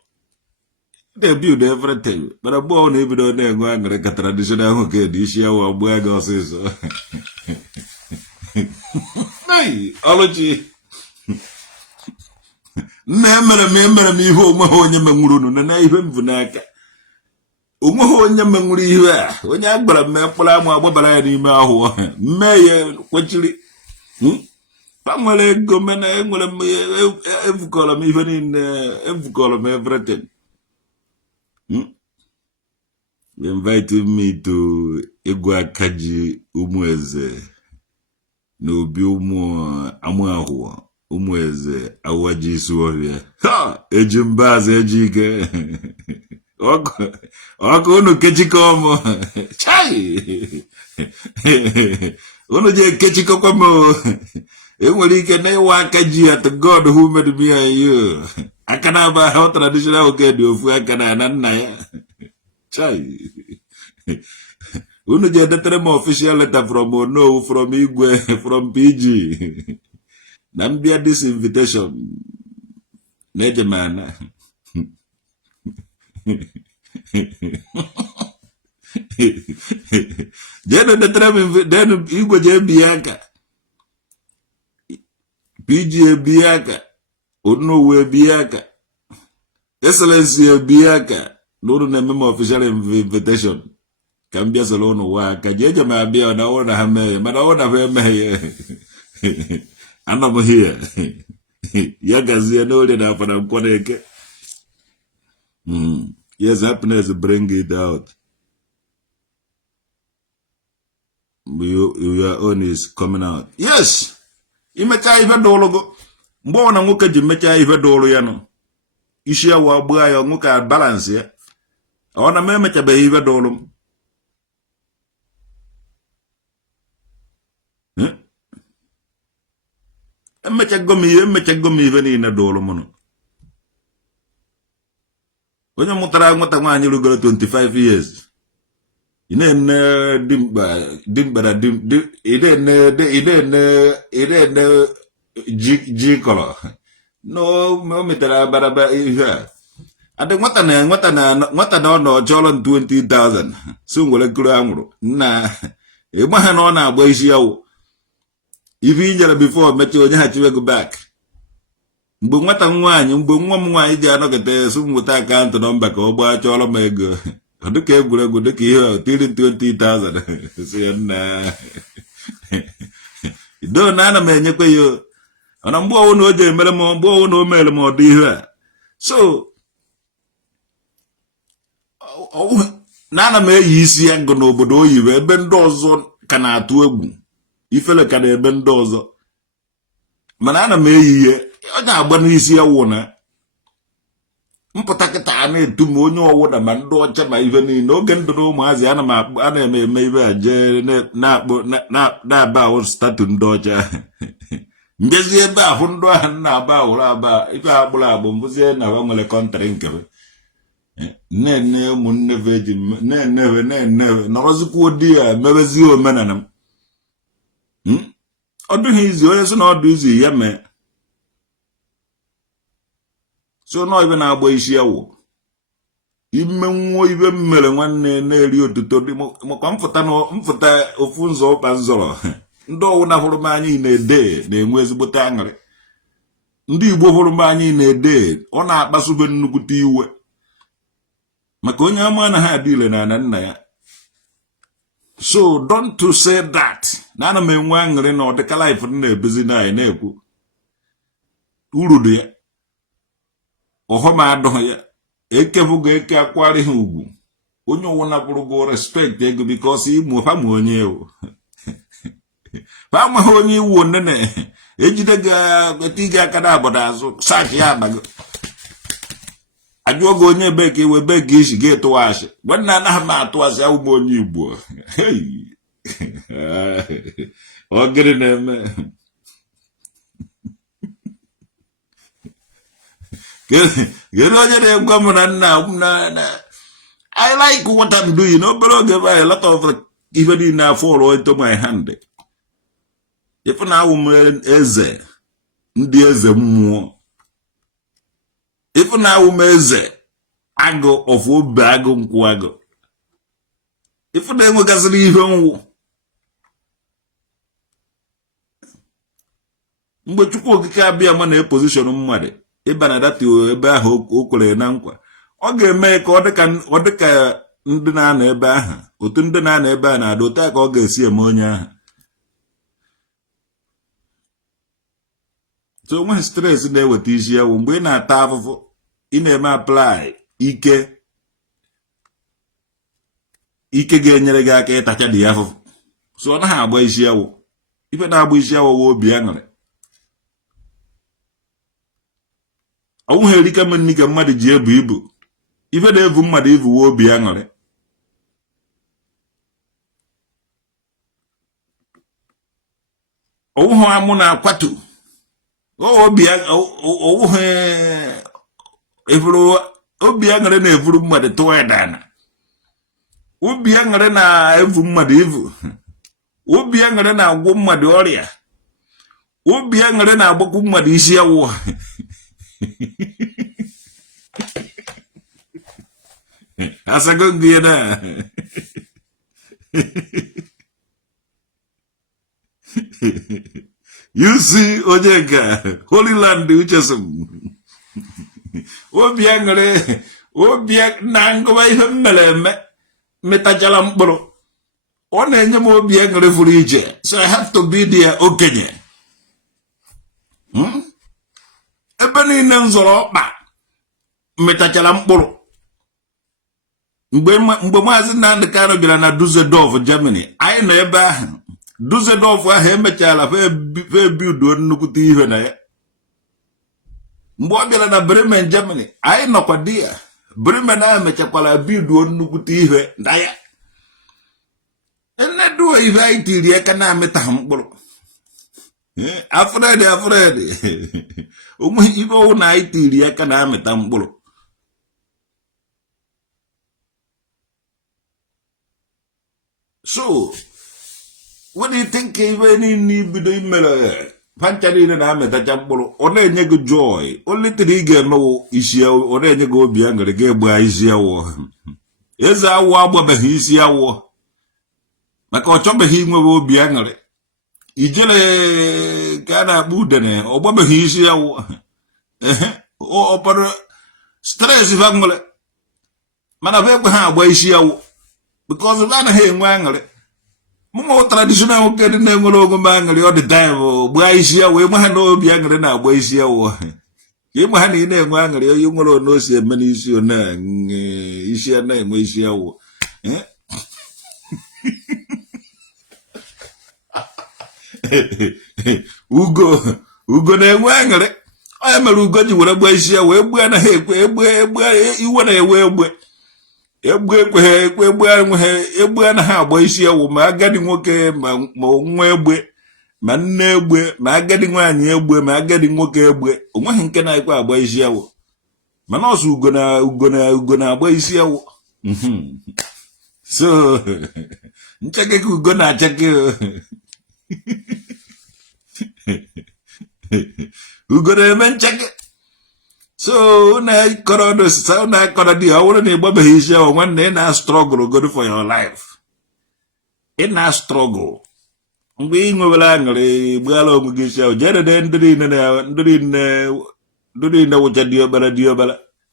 they build everything but mgbe ọ na-ebido na-enwe aṅụrị ka traditional ahụ ka dị isi awụ agba agụ ọsịsọ ọlụchi nna emere m ihe onweghị onye menwuru unu na ihe m bụ n'aka onweghị onye menwuru ihe a onye agbara m mkpụrụ amụ agbabara ya n'ime ahụ mmee ya kwechiri pa nwere ego mena enwere m evukọrọ m ihe niile evukọrọ m everything. They invited me to Igbo Akaji Umueze n'obi amụ ahụ Umueze awaji isi ọrịa ha eji mbaza eji ike ọkụ unu kechikọ ọmụ chai unu je kechikọkwa m enwere ike na ịwa aka ji at God who made me and you aka na aba how traditional oge dị ofu aka na nna ya chai unu je detere m official letter from no from Igwe from PG na mbịa this invitation na ejemana jeno detere m denu Igwe je biya aka PG biya aka Onowu biya aka Excellency biya aka n'ụlọ na-eme m official invitation ka m bịa soro ụnụ wa aka ji eje m abịa na ọrụ na ha mee mana ọ na ha emeghe anọ m here ya gazie n'orie na afọ na nkwọ na eke yes happiness bring it out your own is coming out yes imecha ihe dụlụgo mgbe ọ na nwoke ji mecha ihe dụlụ ya nọ isi ya wa gbaa ya nwoke a balance ya ọ na m emechabeghị ihe dụlụ m emechago m ihe niile dụlụ m nọ onye mụtara nwata nwaanyị rugoro 25 years ine dimkpara ine ji kọrọ no o metara baraba ihe a adị nwata na ọ nọ chọrọ 20,000 so nwere kuru anwụrụ na ịgba ha na ọ na-agba isi yawo ife inyere before mechi onye ha chiwego back mgbe nwata nwaanyị mgbe nwa m nwaanyị ji anọkọta so nweta akaụntụ nọmba ka ọ gbaa chọrọ m ego ọ dịka egwuregwu dịka ihe tiri 20,000 si ya nna do na ana m enyekwa ya mana mgbe ọwụ na o ji emere m mgbe ọwụ na o mere m ọdị ihe a so na ana m eyi isi ya ngụ n'obodo oyibo ebe ndị ọzọ ka na-atụ egwu ifele ka na-ebe ndị ọzọ mana ana m eyi ihe ọ na-agba n'isi ya wụ na mpụta kịta a na-etu m onye ọwụda ma ndị ọcha ma ife niile oge ndụ na ụmụazị ana m eme ibe a jee na-aba ahụ statu ndị ọcha mbezi ebe ahụ ndụ ahụ na-aba ahụrụ aba ife agbụrụ agbụ mbụzie na ha nwere kọntrị nke nne ụmụnne veji nne nọrọzikwuo di ya mebezie omenala m ọ dịghị izi onye sị na ọ dị izi ya mee so na ibe na-agba isi ya wụ ime nwuo ibe m mere nwanne na-eri otuto makwa mfụta ofu nzọ ụkpa nzọrọ ndị ọwụna hụrụ m anyị na-ede na-enwe ezigbote aṅụrị ndị Igbo hụrụ m anyị na-ede ọ na-akpasube nnukwute iwe maka onye ama na ha adịle na ana nna ya so don't to say that na ana m enwe aṅụrị na ọdịka life na-ebezi na anyị na-ekwu uru dị ya ọhọm adọghị ya ekefụgo eke akwari ha ugwu onye ọwụna bụrụgo respect ego bikos ịmụ ha ma onye ewu ha amaghị onye iwu nene ejide gị gị aka na abọda azụ sachi ya agbago ajụọ gị onye ebe ka iwe ebe gị isi gị tụwashi nwanne anaghị m atụwasị ụmụ onye Igbo ọ gịrị na-eme gere onye na-egwa m na nna na I like what I'm doing obere oge by a lot of ife niile afọ ọrụ into my hand ife na awụ m eze ndị eze mmụọ ife na awụ m eze agụ of obe agụ nkwụ agụ ife na enwegasịrị ihe nwụ mgbe Chukwu okike abịa ma na e-position mmadụ ịba na data ebe ahụ o kwere na nkwa ọ ga-eme ka ọ dịka ndị na-anọ ebe ahụ otu ndị na-anọ ebe a na-ada otu ka ọ ga-esi eme onye ahụ so onweghị stress na-eweta isi ya mgbe ị na-ata afụfụ ị na-eme apply ike ga-enyere gị aka ịtacha dị ya afụfụ so ọ naghị agba isi ya ife na-agba isi ya obi aṅụrị ọwụghị erika mmenni ka mmadụ ji ebu ibu ife na-evu mmadụ ivuwe obi aṅụrị ọwụghị amụ na-akwatu obi aṅụrị na-evuru mmadụ tụwa ịdana obi aṅụrị na-evu mmadụ ivu obi aṅụrị na-agwụ mmadụ ọrịa obi aṅụrị na-agbakwu mmadụ isi awụ asago gị na you see onye ga Holy Land uchesom obi aṅụrị obi na ngụba ihe m mere eme metachala mkpụrụ ọ na-enye m obi aṅụrị furu iche so I have to be there okenye ebe niile m zọrọ ọkpa metachara mkpụrụ mgbe maazị Nnamdi Kanu bịara na Dusseldorf Germany anyị nọ ebe ahụ Dusseldorf ahụ emechara fe biuduo nnukwute ihe na ya mgbe ọ bịara na Bremen Germany anyị nọkwa di ya Bremen ahụ mechakwara biuduo nnukwute ihe na ya eneduo ihe anyị tiri aka na-amịtaghị mkpụrụ afred onwe ibe ọwụ na anyị tiri aka na-amịta mkpụrụ So, what do you think even in the middle? Panchari na metacha mkpụrụ ọ na-enye gị joy only thing ị ga-eme isi ọ na-enye gị obi aṅụrị ga-egba isi awọ eze awọ agbabeghị isi awọ maka ọ chọbeghị inwewe obi aṅụrị ijele ka a na-akpọ udene ọ gbabeghị isi awọ ọ kpọrọ stress va nwere mana ba ekwe ha agba isi awọ because va anaghị enwe aṅụrị Mumo traditional okay na enwere ogombe aṅụrị all the time gba isi ya wee ha na obi aṅụrị na agba isi ya wo ịma ha na ị na-enwe aṅụrị onye nwere ono si eme n'isi ona isi ya na-enwe isi ya wo ugo na-enwe aṅụrị onye mere ugo ji were gba isi ya wee gbe anaghị egbe iwe na-ewe egbe anaghị agba isi ewu ma agadi nwoke ma nwa egbe ma nne egbe ma agadi nwaanyị egbe ma agadi nwoke egbe onweghị nke na-ekwe agba isi ewu mana ọsọ ugo na-agba isi ewu so ncheke ka ugo na-acheke ugo na-eme ncheke so na kọrọ di ọ bụrụ na ịgbabeghị isi ahụ nwanne ị na-struggle good for your life ị na-struggle mgbe ị nwewere aṅụrị gbaala onwe gị isi ahụ jee dede ndị niile wụcha diobara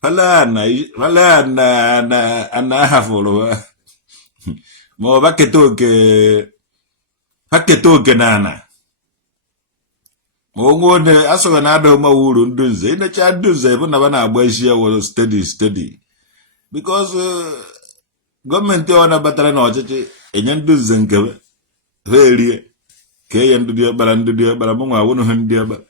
fala na ahafụrụ ma ọ baketa oke na ana onwe asọghị na ada ụma uru nduze ịnecha nduze bụ na ba na-agba isi ya were steady because gọọmenti ọ nabatara n'ọchịchị enye nduze nke ha erie ka enye ndị ọkpara mụ nwa awụnụ ha ndị ọkpara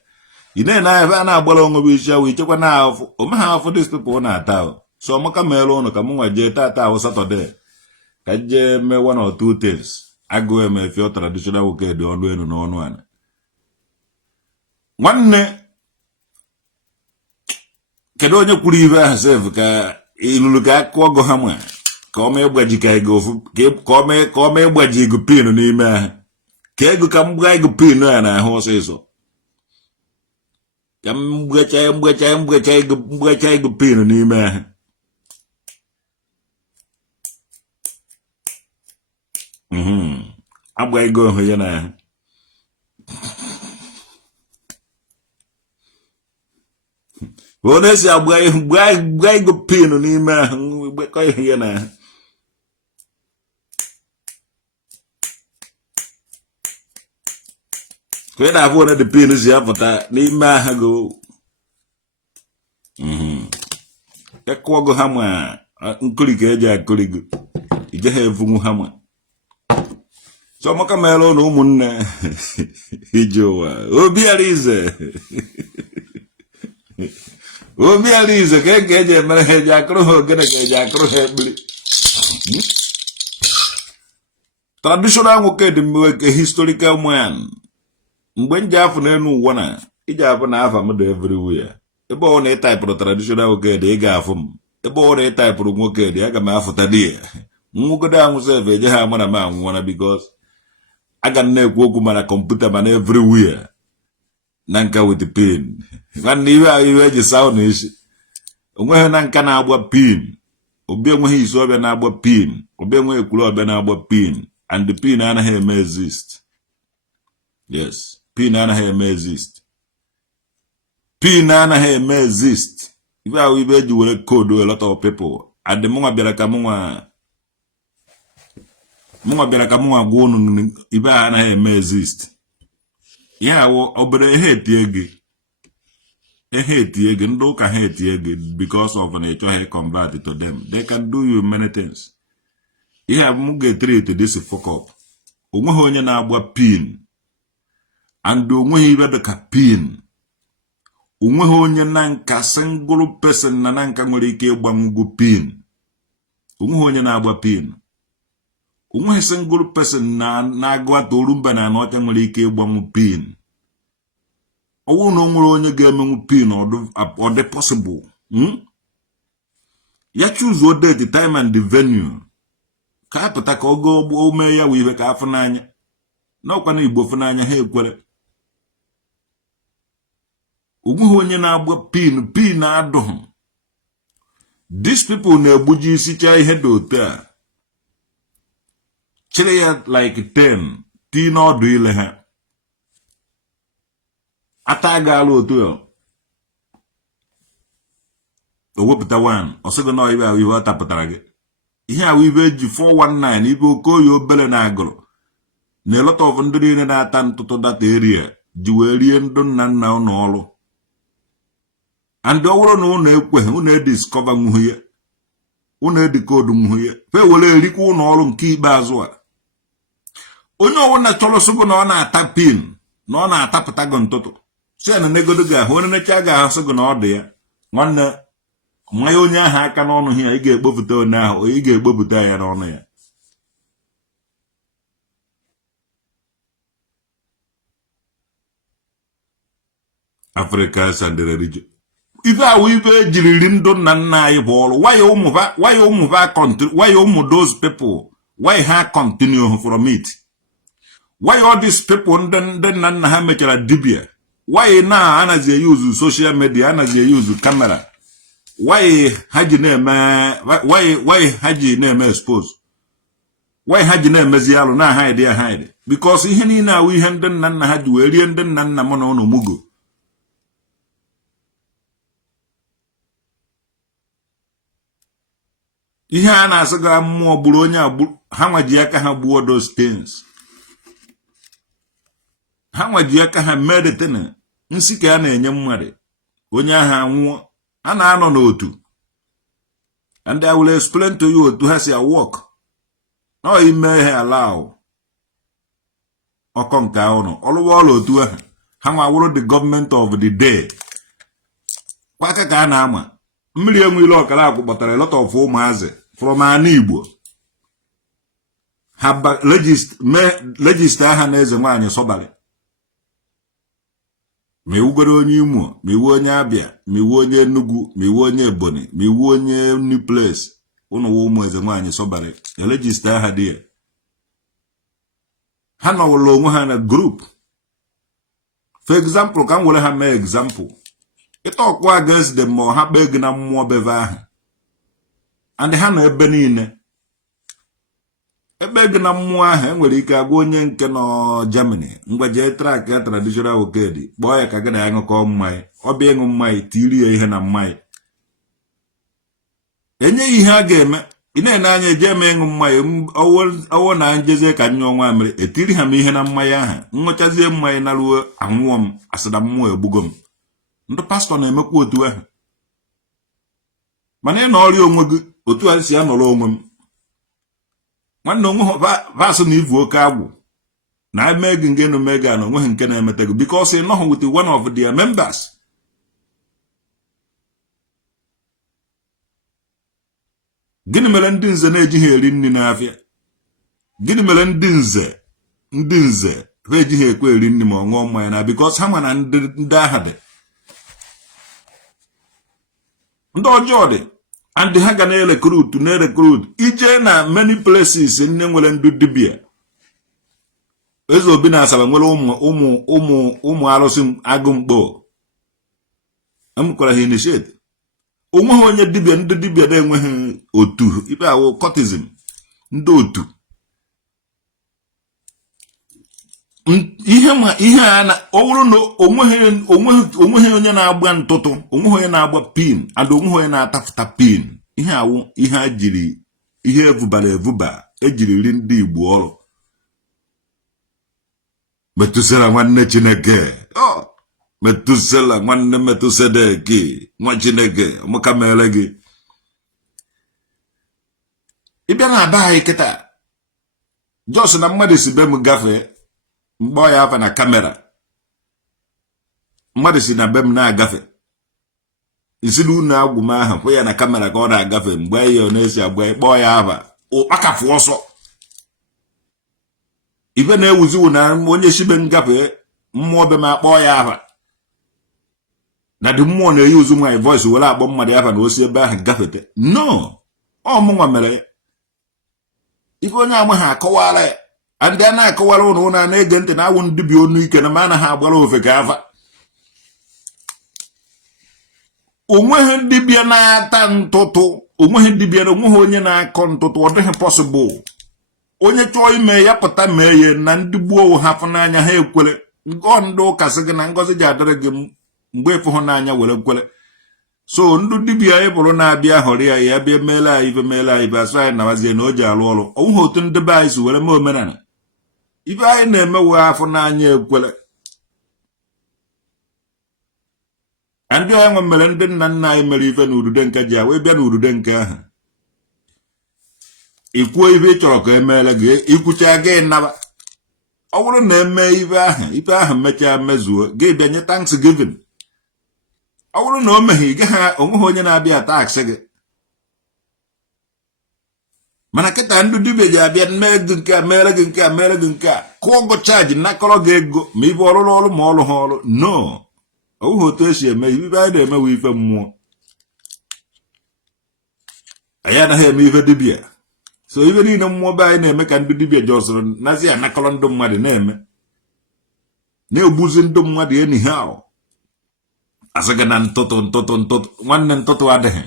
ị na-ene ebe a na-agbara onwe bụ isi awụ ichekwa na afụ ome ha afụ dis people na-ata ahụ so ọmaka meere ụnụ ka mụ nwa jee tata ahụ Satọde ka jee mee one or two things agụ eme fio traditional nwoke dị ọnụ elu na ọnụ ana nwanne kedu onye kwuru ibe ahụ sef ka ilulu ka akụọ gụ ha nwa ka ọ mee gbaji ka ego ofu ka ọ mee gbaji ego pin n'ime ahụ ka ego ka mgba ego pin a na-ahụ ọsịsọ ka mgbecha ego pin n'ime ahụ agba ego ahụ ya na ahụ onye si agba ego pin n'ime ahụ gbekọ ihe ya na kwe na afọ onye dị pin si apụta n'ime ahụ go ekụọgo ha ma nkuri ka eji akụri go ije ha evunwu ha ma so maka mere ụlọ ụmụnne ije ụwa obi alize ka eji emere ha eji akụrụ ha ogene ka eji akụrụ ha ekpiri traditional nwoke dị mgbe ke historical man mgbe nje afọ n'elu ụwa na ije afọ na afa m dị everywhere ebe ọ na ịtaịpụrụ traditional nwoke dị ị ga-afụ m ebe ọ na ịtaịpụrụ nwoke dị aga m afụta dị ya nwugodo anwụsef eje ha mana m anwụwana because aga na-ekwu okwu mana kọmputa mana everywhere na nka with pin nwanne ihe eji sound isi onweghị na nka na-agba pin obi enweghị isi ọbịa na-agba pin obi enweghị ekwuru ọbịa na-agba pin and the pin anaghị eme exist. Yes, pin anaghị eme exist. Pin anaghị eme exist. Ibe ahụ ibe eji were code a lot of people and mụnwa bịara ka mụnwa gwa unu ibe ahụ anaghị eme exist. Ya obere ihe etie gị ndị ụka ha etie gị because of na ịchọghị convert to them. They can do you many things. Ihe abụ m ga-treat this fuck up. Onweghị onye na-agba pin and onweghị ibe dị ka pin. Onweghị onye na nka single person na nka nwere ike ịgbanwugo pin. Onweghị onye na-agba pin. Onweghị single person na-agụ atorumba na anọcha nwere ike ịgbanwu pin. Ọwụ na onwere onye ga-emenwu pin ọ dị possible. Ya choose what date, the time and the venue. ka apụta ka ogo mee ya wibe ka afọ n'anya n'ọkwa na Igbo fụnanya ha ekwere onweghị onye na-agba pin adụghị. These people na-egbuji isicha ihe dị otu a chịrị ya like 10 tii n'ọdụ ile ha ata agaala otu ya o wepụta 1 ọsịgo na ibe ahụ ihe ọ tapụtara gị ihe ahụ ibe eji 419 ibe okoye obere na agụrụ na a lot of ndị niile na-ata ntụtụ data area ji wee rie ndụ nna nna ụnụ ọrụ and ọ bụrụ na ụnụ ekweghị ụnụ ediscover nwuhie ụnụ edikodu nwuhie fe were erikwa ụnụ ọrụ nke ikpeazụ a onye ọbụla chọrọ sụgụ na ọ na-ata pin na ọ na-atapụta gị ntụtụ si na negodo gị ahụ onye necha ga-ahụ sụgụ na ọ dị ya nwanne mmanya onye ahụ aka n'ọnụ ya ị ga-ekpopụta onye ahụ ị ga-ekpopụta ya n'ọnụ ya. Africa and religion ife awụ ife ejiriri ndụ nna nna anyị bụ ọrụ why ụmụ those people why ha continue from it why all these people ndị nna nna ha mechara dibia why na anaghị eyuzu social media anaghị eyuzu camera why ha ji na-eme expose why ha ji na-emezi alụ na hide ya hide because ihe niile awụ ihe ndị nna nna ha ji wee rie ndị nna nna m na ụnụ mugo. Ihe a na-asịga mmụọ gburu onye agburu ha nwaji aka ha gbuo those things ha nwaji aka ha meditene nsi ka a na-enye mmadụ onye ahụ anwụọ a na-anọ n'otu and I will explain to you otu ha si work no ime ha allow ọkọ nke ahụ ọlụwa ọlụ otu ahụ ha nwa wụrụ the government of the day kwa aka ka a na-ama mmiri enwe ile ọkara akwụ kpọtara a lot of ụmụazị from anyi Igbo ha register aha na eze nwaanyị Sọbalị ma iwugoro onye Imo ma iwu onye Abịa ma iwu onye Enugu ma iwu onye Ebonyi ma iwu onye New Place ụnụ ụmụ eze nwaanyị Sọbalị register aha dị ya ha nọwụrụ onwe ha na group for example ka m were ha mee example ịta ọkwa against them ma ha kpee gị na mmụọ beve ahụ and ha nọ ebe niile ebe gị na mmụọ ahụ enwere ike agwa onye nke nọ Germany ngwa jee track ya traditional okedi kpọọ ya ka gị na ya ṅụkọ mmanya ọbịa ịṅụ mmanya tiri ya ihe na mmanya enyeghị ihe a ga-eme ị na-ene anya eje eme ịṅụ mmanya ọwụ na njezie ka nyụọ nwa mere etiri ha m ihe na mmanya ahụ ṅụchazie mmanya na ruo anwụọ m asịda mmụọ egbugo m. Ndị pastọ na-emekwa otu ahụ mana ị na ọrịa onwe gị otu a si anọrọ onwe m nwanne onwe vasụ na ivu oke agwụ na eme gị nke na mega na onweghị nke na-emeta gị because ị nọghị with one of their members. Gịnị mere ndị nze na-ejighị eri nri n'afịa? Gịnị mere ndị nze ha ejighị ekwe eri nri ma ọ ṅụọ mmanya na because ha ma na ndị agha dị ndị ọjọọ dị and ha ga na-recruit ije na many places nne nwere ndị dibia eze obi na Asaba nwere ụmụ arụsị agụ mkpọ emkwara ha initiate onweghị onye dibia ndị dibia na-enweghị otu ibe awụ cultism ndị otu ihe a na ọ bụrụ na onweghị onye na-agba ntụtụ onweghị onye na-agba pin and onweghị onye na-atafụta pin ihe awụ ihe a jiri ihe evuba ejiri ri ndị Igbo ọrụ Metusela nwanne Chineke Metusela nwanne Metusedeke nwa Chineke ọmụka mere gị ịbịa na aba anyị kịta jos na mmadụ si be m gafee mgbe ọ ya afa na kamera mmadụ si na be m na-agafe isi na unu agwụ m ahụ hụ ya na kamera ka ọ na-agafe mgbe ya ọ na-esi agba ịkpọ ya afa ụkpakafụ ọsọ ibe na-ewuziwu na onye shibe ngafe mmụọ be m akpọ ya afa na dị mmụọ na-eyi uzu nwaanyị voice were akpọ mmadụ afa na osi ebe ahụ gafete no ọ mụnwa mere ife onye ama ha akọwara ya andị a na-akọwara ụnụ na-ege ntị na awụ ndị bi onu ike na ma anaghị agbara ofe ka afa onweghị ndị bịa na-ata ntụtụ onweghị ndị bịa onweghị onye na-akọ ntụtụ ọ dịghị possible onye chọọ ime ya pụta mee ya na ndị gboo hafụ n'anya ha ekwere ngọ ndị ụka sị gị na ngọzi ji adịrị gị mgbe ịfụhụ n'anya were kwere so ndị dibịa anyị bụrụ na-abịa họrọ ya ya bịa meela anyị ife meela anyị ibe asị anyị nawazie na o ji alụ ọrụ onweghị otu ndị be anyị si were mee omenala ife anyị na-emewe afọ n'anya ekwere ndị onye nwe mere ndị nna nna anyị mere ife n'urude nke ji wee bịa n'urude nke ahụ ikwuo ife ị chọrọ ka emeela gị ikwucha gị naba ọ bụrụ na eme ife ahụ mechaa mezuo gị bịa nye Thanksgiving ọ bụrụ na o meghị gị ha onweghị onye na-abịa taksị gị mana kịta ndị dibịa ji abịa mee gị nke a mere gị nke a mere gị nke a kụọ gụ chaji nakọrọ gị ego ma ibe ọrụrụ ọrụ ma ọrụ ha ọrụ no ọwụghị otu esi eme ibe anyị na-emewe ife mmụọ anyị anaghị eme ife dibịa so ife niile mmụọ be anyị na-eme ka ndị dibịa ji ọsọrọ nazi anakọrọ ndị mmadụ na-eme na-egbuzi ndị mmadụ enyi ha asịga na ntụtụ nwanne ntụtụ adịghị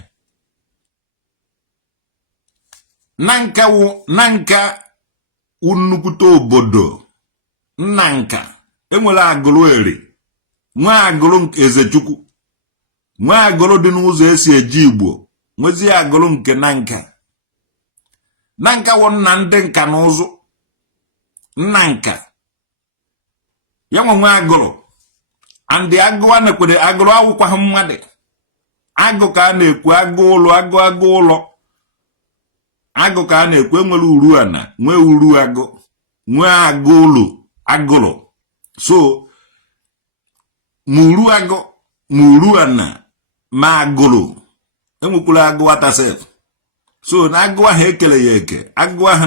na nka nnukwute obodo nna nka enwere agụrụ eri nwa agụrụ nke Ezechukwu nwa agụrụ dị n'ụzọ esi eji Igbo nwezie agụrụ nke na nka wụ nna ndị nka na ụzụ nna nka ya nwe agụrụ andị agụwa nekwere agụrụ awụkwa mmadụ agụ ka a na-ekwu agụ ụlọ agụ ka a na-ekwu enwere uru ana nwee uru agụ nwee agụ ụlọ agụrụ so muru agụ muru ana ma agụrụ enwekwara agụ atasef so na agụ ahụ ekele ya eke agụ ahụ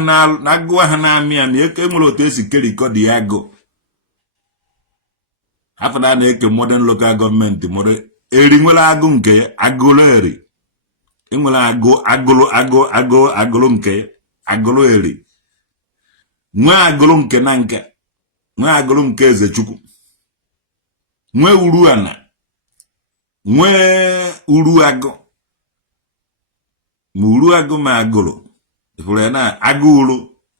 na-amị amị eke enwere otu esi kerikọ dị agụ afọ na-eke modern local gọọmenti eri nwere agụ nke agụrụ eri enwere agụrụ nke agụrụ eri nwee agụrụ nke na nka nwee agụrụ nke Ezechukwu nwee uru ana nwee uru agụ ma uru agụ ma agụrụ ifuru ya na agụ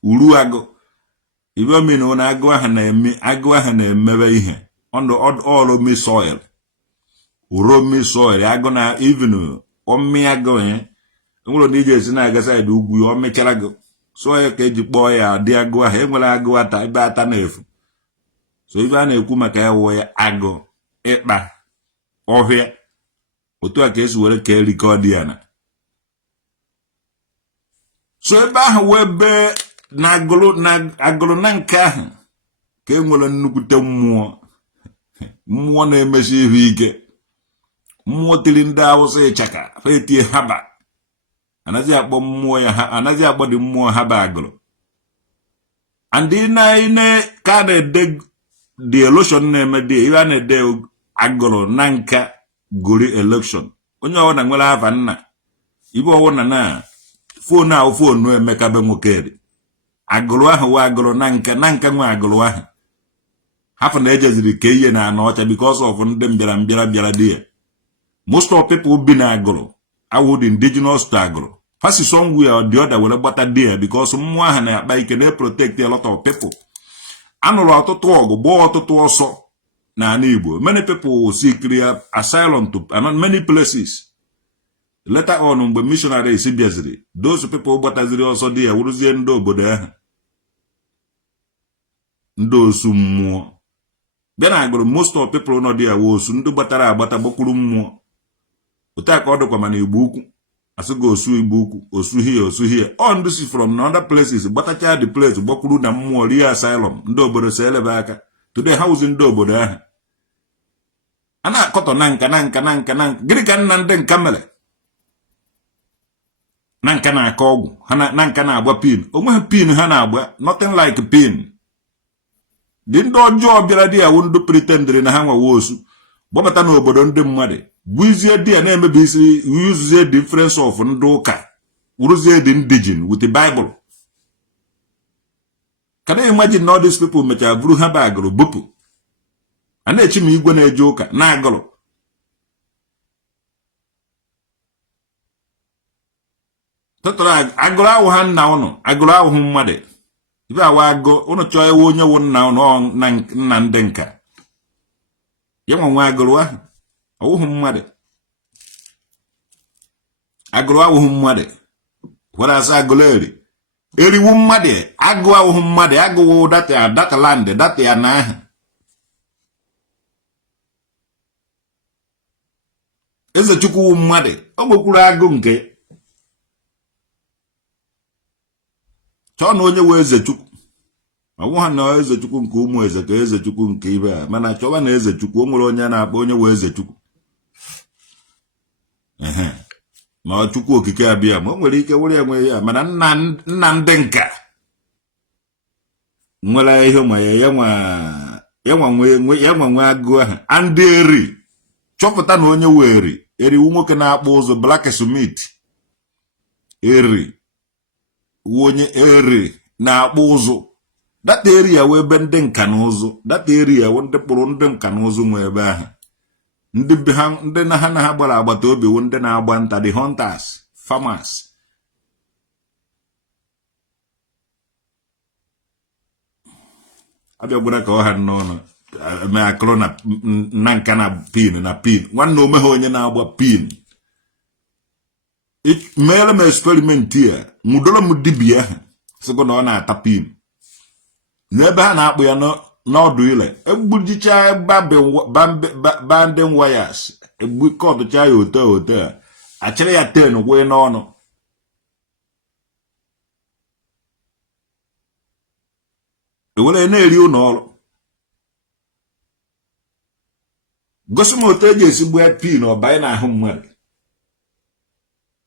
uru agụ ibe omena na agụ ahụ na-emebe ihe romi soil agụ na even ọmị agụ ya enwere na iji esi na-agasa ịdị ugwu ya ọ mechara gị so ya ka eji kpọọ ya dị agụ ahụ enwere agụ ata ebe ata na-efu so ibe a na-ekwu maka ya wụ ya agụ ịkpa ọhịa otu a ka esi were ka erikọ dị ya na so ebe ahụ wee bee na agụrụ na nke ahụ ka enwere nnukwute mmụọ na-emesi ihe ike mmụọ tiri ndị Awụsa ịchaka ha etie haba anaghị akpọ mmụọ ya ha anaghị akpọ dị mmụọ haba agụrụ and ine ka na-ede the election na-eme dị ihe a na-ede agụrụ na nka gori election onye ọwụna nwere afa nna ibe ọwụna na fonu Emeka be Nwokedi agụrụ ahụ wa agụrụ na nka nwe agụrụ ahụ hafụ na ejeziri ka ihe na anọ ọcha because of ndị mbịara dị ya most of people bi na agụrụ awụ the indigenous to agụrụ fasi somewhere or the other were gbata dị ya because mmụọ ahụ na-akpa ike na-protect a lot of people anụrụ ọtụtụ ọgụ gbaa ọtụtụ ọsọ na ala Igbo many people seek asylum to many places later on mgbe missionaries bịaziri those people gbataziri ọsọ dị ya wụrụzie ndị obodo ahụ ndị osu mmụọ bịa na agụrụ most of people nọ dị ya wụ osu ndị gbatara agbata gbakwuru mmụọ otu a ka ọ dịkwa mana Igbo ukwu asụgo osu Igbo ukwu osu hie all ndị si from other places gbatacha the place gbakwuru na mmụọ rie asylum ndị obodo si elebe aka today ha wụzi ndị obodo ahụ a na-akọtọ na nka gịnị ka nna ndị nka mere na nka na-akọ ọgwụ na nka na-agba pin onweghị pin ha na-agba nothing like pin dị ndị ọjọọ bịara dị ya wụ ndị pretendere na ha nwewe osu gbabata n'obodo ndị mmadụ gbuzie dị ya na-emebi isi uzie difference of ndị ụka wụrụzie dị indigene with the Bible Can you imagine all these people mecha buru ha bagoro bupu? And echi m igwe na-eje ụka na agụrụ. Totara agụrụ ahụ ha nna ụnụ, agụrụ ahụ mmadụ. Ibe awa agụ ụnụ chọọ ewe onye wụ nna ụnụ na ndị nka. Ya nwa agụrụ ahụ, ọwụhụ mmadụ. Agụrụ awụhụ mmadụ. Wara asa agụrụ eri. Eriwu mmadụ, agụ awụhụ mmadụ, agụwụ data land, data ya na ahụ. Eze Chukwu mmadụ, ọ gwekwuru agụ nke. Chọọ na onye wee Eze Chukwu. Ọwụ ha na Eze Chukwu nke ụmụ eze ka Eze Chukwu nke ibe a. Mana chọwa na Eze Chukwu, o nwere onye na-akpọ onye wee Eze Chukwu. Ma ọ Chukwu okike abịa, ma o nwere ike were enwe ya. Mana nna ndị nka. Nwere ihe ma ya nwe agụ ahụ. Andị eri. Chọpụta na onye wee eriwu nwoke na-akpụ ụzụ Black Smith. Eri. Onye eri na-akpụ ụzụ. Data area wee ebe ndị nka na ụzụ. Data area wee ndị kpụrụ ndị nka na ụzụ nwe ebe ahụ. Ndị na ha gbara agbata obi wụ ndị na-agba nta, the hunters, farmers. Abịa gbara ka ọ ha n'ọnụ. Me akụrụ na nka na pin. Nwanne omeghe onye na-agba pin. Meere m experiment ya. Mudolo m dibia ahụ. Sịkwa na ọ na-ata pin. N'ebe ha na-akpụ ya n'ọdụ ile. Egbujicha banding wires. Egbukọtụcha ya ote a. Achịrị ya 10 wee n'ọnụ. Ewere na-eri ụlọ ọrụ. Gosi m otu eji esi gbuo pin ọbanye n'ahụ mmadụ.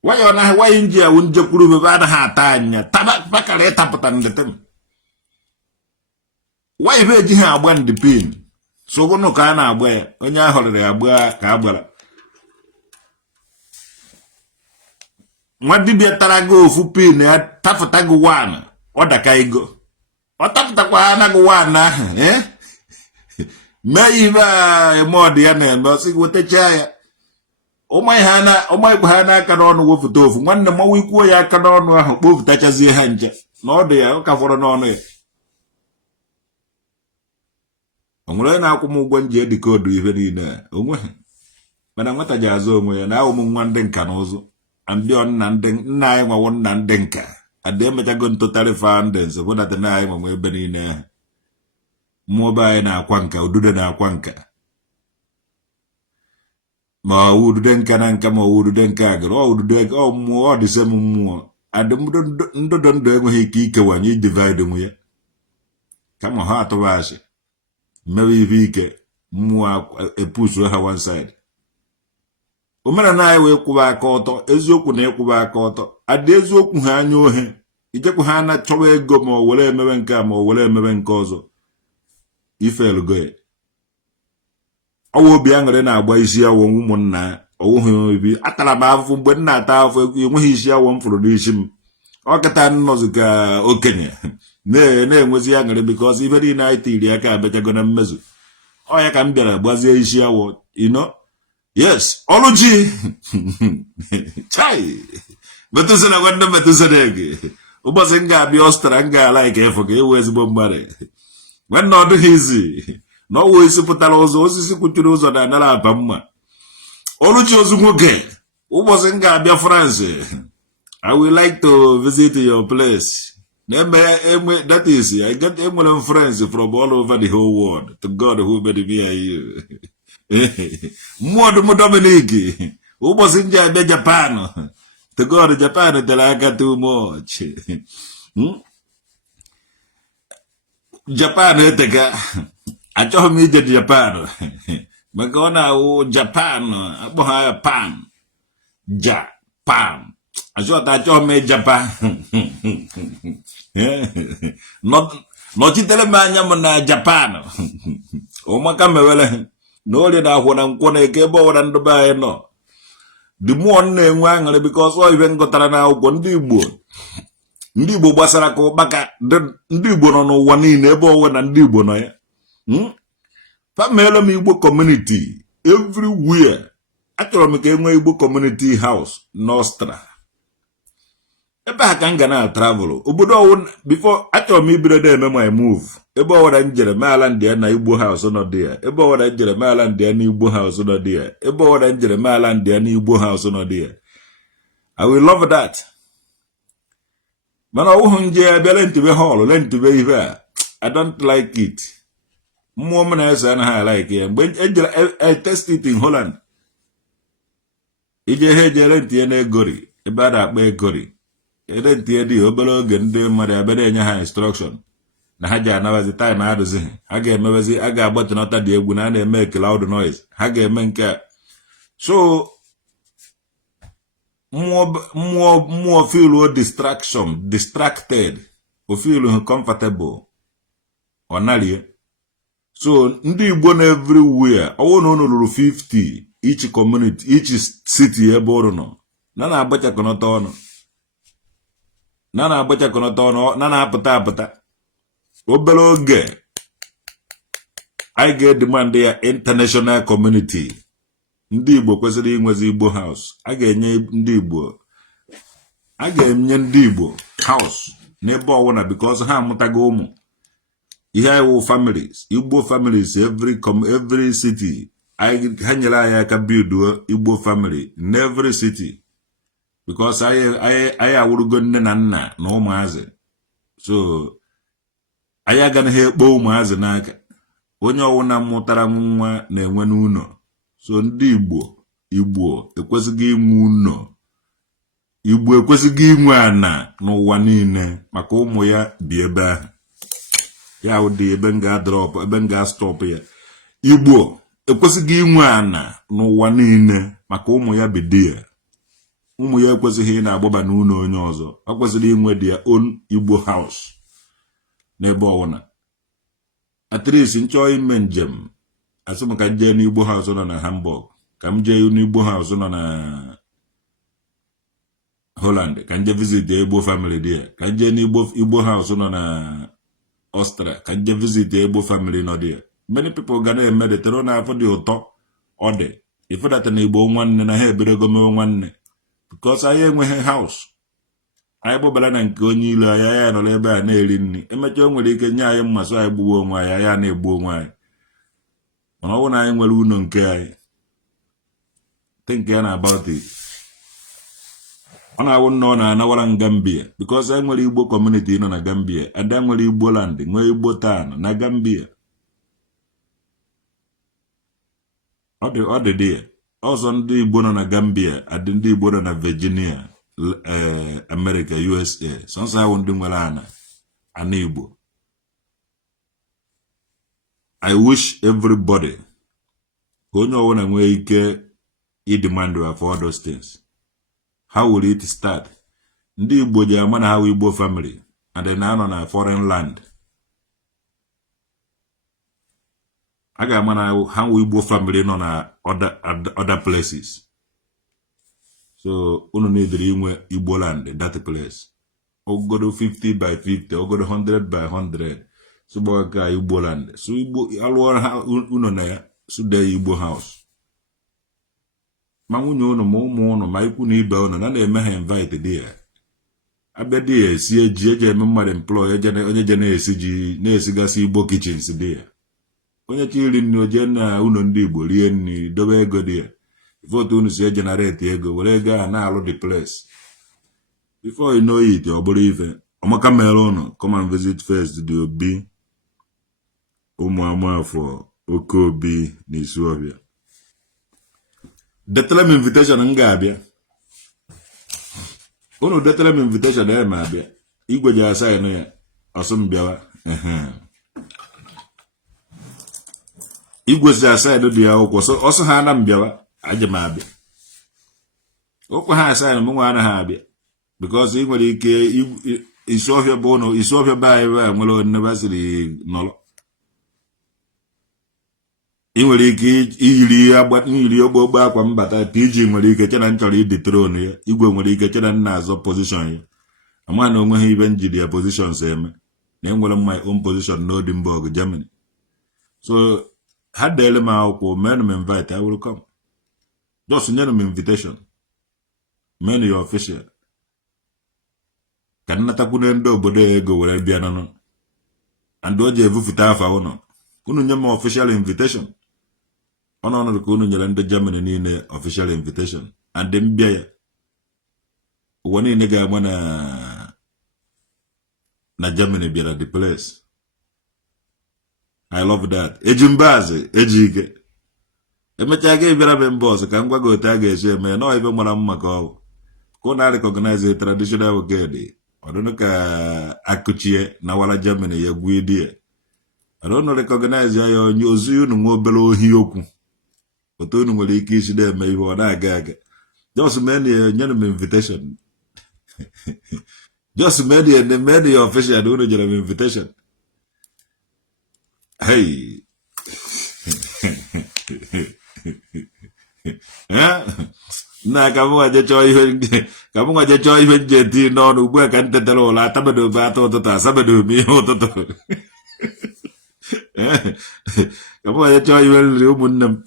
Waya ọ naghị waya nji awụ njekwuru bebe anaghị ata anya. Bakara ịtapụta ndị tem. Why be ji ha agba ndị pin? So gụnụ ka a na-agba ya. Onye ahọrịrị agba ka agbara. Nwa dibịa tara gị ofu pin ya tapụta gị 1. Ọ daka ego. Ọ tapụtakwa ha na gị 1 ahụ. Mee ibe eme ọdị ya na-eme ọsị gị wetachaa ya. Ụmụikwa ha n'aka n'ọnụ wefụta ofu. Nwanne mmanwụ ikwuo ya aka n'ọnụ ahụ kpofụtachazie ha nche. Na ọ dị ya ọ ka fọrọ n'ọnụ ya. O nwere na-akwụ m ụgwọ nji edikoodu ihe niile onwe ha. Mana nwata ji azụ onwe ya na ahụ m nwa ndị nka na ụzụ. Ambịọ nna anyị nwawo nna ndị nka. Adị emechago ntotally founders bụ data na anyị nwa ebe niile ahụ. Mmụọ be anyị na-akwa nka, udude na-akwa nka. Ma udude nka na nka ma udude nka agịrị. Ọ mmụọ ọ dịse m mmụọ. Ndụdụ ndụ enweghị ike ikewanye divide onwe ya. Kama ha atụwa asị. Mewe ihe ike mmụọ epusu ha one side. Omena na anyị wee kwụba aka ọtọ, eziokwu na ịkwụba aka ọtọ. Adị eziokwu ha anya ohe. Ijekwu ha na chọwa ego ma o were emewe nke a ma o were emewe nke ọzọ. Ifelugo ya. Ọwụ obi aṅụrị na-agba isi awọ ụmụnna ọwụghị obi. Atara m afụfụ mgbe m na-ata afụfụ enweghị isi awọ m fụrụ n'isi m. Ọ kịta nnọzụ ka okenye. Na-enwezi aṅụrị because ife niile anyị tiri aka abịachago na mmezu. Ọ ya ka m bịara gbazie isi awọ. Yes, Oluchi. Chai. Metụsịna nwanne metụsịna ege. Ụbọchị m ga-abịa ọstara m ga-ala ike ịfụ ka ewe ezigbo mmadụ. Nwanne ọ dịghị izi. Na ọwụ isi pụtara ụzọ, osisi kwuchiri ụzọ na anara aba mma. Oluchi ozu nwoke. Ụbọchị m ga-abịa France. I would like to visit your place. That is, I get friends from all over the whole world. To God who made me and you. Mwodu Dominic. Ụbọchị nje abịa Japan. To God, Japan tell I got too much. Japan eteka. Achọghị m ije Japan. Maka ọ na-awụ Japan. Akpọghị ya Pan. Japan. Achọghị m Japan. Nọchitere m anya m na Japan. Ụmụaka mewere na orie na ahụ na nkwọ na eke ebe ọwara ndị be anyị nọ. The mmụọ na-enwe aṅụrị because ọ ibe ngụtara na akwụkwọ ndị Igbo Ndigbo gbasara ka ụkpaka Ndigbo nọ n'ụwa niile ebe ọwụ na Ndigbo nọ ya. Famelo m Igbo community everywhere. Achọrọ m ka enwe Igbo community house nostra. Ebe a ka m ga na travel. Obodo ọwụ before achọrọ m ibido eme my move. Ebe ọwụra njere meala ndị na Igbo house nọ dị ya. Ebe ọwụra njere meala ndị na Igbo house nọ dị ya. Ebe ọwụra njere meala ndị na Igbo house nọ dị ya. I will love that. Mana ọwụhụ nje abịa lentube hall, lentube ife a. I don't like it. Mmụọ m na-ese anaghị like ya. Mgbe I test it in Holland. Ije he je lenti na egori. Ebe a na-akpa egori. Lenti dị obere oge ndị mmadụ abịa enye ha instruction. Na ha ji anabazi time adụzi ha ga-emebezi a ga-agbatịnata dị egwu na a na-eme cloud noise ha ga-eme nke a. So mmụọ feel distracted o feel comfortable ọ nalie. So ndị Igbo na everywhere ọwụ na unu ruru 50 each community each city ebe ọrụ nọ na na-agbachakọnọta ọnụ na na-apụta obere oge anyị ga-edemand ya international community. Ndị Igbo kwesịrị inwezi Igbo house. A ga-enye ndị Igbo house n'ebe ọwụna because ha amụtago ụmụ. Ihe anyị wụ families, Igbo families every city. Ha nyere anyị aka build Igbo family in every city because anyị awụrụgo nne na nna na ụmụazị. So anyị agaghị ekpo ụmụazị n'aka. Onye ọwụna mụtara nwa na-enwe n'ụlọ. So ndị Igbo ekwesịghị inwe ụlọ. Igbo ekwesịghị inwe ana n'ụwa niile maka ụmụ ya bi ebe ahụ. Ya ụdị ebe m ga-drop, ebe m ga-stop ya. Igbo ekwesịghị inwe ana n'ụwa niile maka ụmụ ya bi di ya. Ụmụ ya ekwesịghị na-agbaba n'ụlọ onye ọzọ. Ọ kwesịrị inwe their own Igbo house. N'ebe ọwụna at least nchọ ime njem asị m ka m jee n'Igbo house nọ na Hamburg, ka m jee n'Igbo house nọ na Holland, ka m jee visit Igbo family there, ka m jee n'Igbo house nọ na Austria, ka m jee visit Igbo family nọ there. Many people ga na-emeditere na afọ dị ụtọ ọ dị ifedata na Igbo nwanne na ha eberego mewe nwanne because anyị enweghị house. Anyị gbabara na nke onye ilo anyị ya nọ ebe a na-eri nri. Emechaa o nwere ike nye anyị mmasị anyị gbuo onwe anyị ya na-egbu onwe anyị. Mana ọ bụ na anyị nwere ụlọ nke anyị. Think ya na about it. Ọ na-awụ nnọọ na-anawara m Gambia because anyị nwere Igbo community nọ na Gambia. Ada nwere Igboland, nwee Igbo town na Gambia. Ọ dị dị. Ọzọ ndị Igbo nọ na Gambia, adị ndị Igbo nọ na Virginia, America, USA. Sọnsọ ahụ ndị nwere ana Igbo. I wish everybody ka onye ọwụna nwee ike idemand for all those things. How will it start? Ndị Igbo ji ama na ha Igbo family and then anọ na foreign land. A ga-ama na ha Igbo family nọ na other places. So unu need inwe Igboland that place. Ogodo 50 by 50, ogodo 100 by 100. So boga Igboland. So Igbo alwara ha unu na ya so dey Igbo house. Ma nwunye unu ma ụmụ unu ma ikwu na ibe unu na-eme ha invite there. Abịa there esi eji eje eme mmadụ employ onye je na-esi ji na-esigasị Igbo kitchens there. Onye chiri nri oje na ụlọ ndị Igbo rie nri dobe ego there. Vote unu si generate ego were ego a na-alụ the place. Before you know it, ọ bụrụ ife. Ọmaka mere unu come and visit first the Obi ụmụ amafọ oke Obi na Isuọbịa. Detele m invitation m ga-abịa. Unu detele m invitation eme abịa. Igwe ji assign ya ọsọ m bịawa. Igwe si assign dị ya akwụkwọ ọsọ ha na m bịawa. Aje m abịa. Okwu ha assign m nwa anaghị abịa because ị nwere ike Isuọbịa bụ ụnụ Isuọbịa be anyị nwere onye siri nọrọ. Ị nwere ike iyiri ogbo akwa mbata PG nwere ike chena nchọrọ ịdị throne ya. Igwe nwere ike chena nna azọ position ya. Ama na onwe ha even jiri ya positions eme. Na enwere my own position no Edinburgh, Germany. So had the element of men invite, I will come. Just send them invitation. Men your official. Can not happen do bode go where be no. And do je vufuta fa ono. Kunu nyama official invitation. Ono kunu nyelende Germany ni official invitation. And them bia wani nega na Germany bia the place. I love that. Ejimbaze, ejike. Emechage bia be boss ka ngwa go ta ga ese me no ibe mara mma ka o. Ko na recognize a traditional ogede. I don't know ka akuchie na wala Germany ya gwidie. I don't know recognize ya yo nyozu unu nwo obele ohi okwu. Oto unu nwere ike isi de me ibe ọ na-aga aga. Just many nyere invitation. Just many official do unu jere invitation. Hey. Na kamu aja coy ihe jeti no no ugbu ka ntetara ụla atabedo ba atọ ụtụtụ asabedo mi ụtụtụ. Kamu aja coy ihe nri ụmụnne m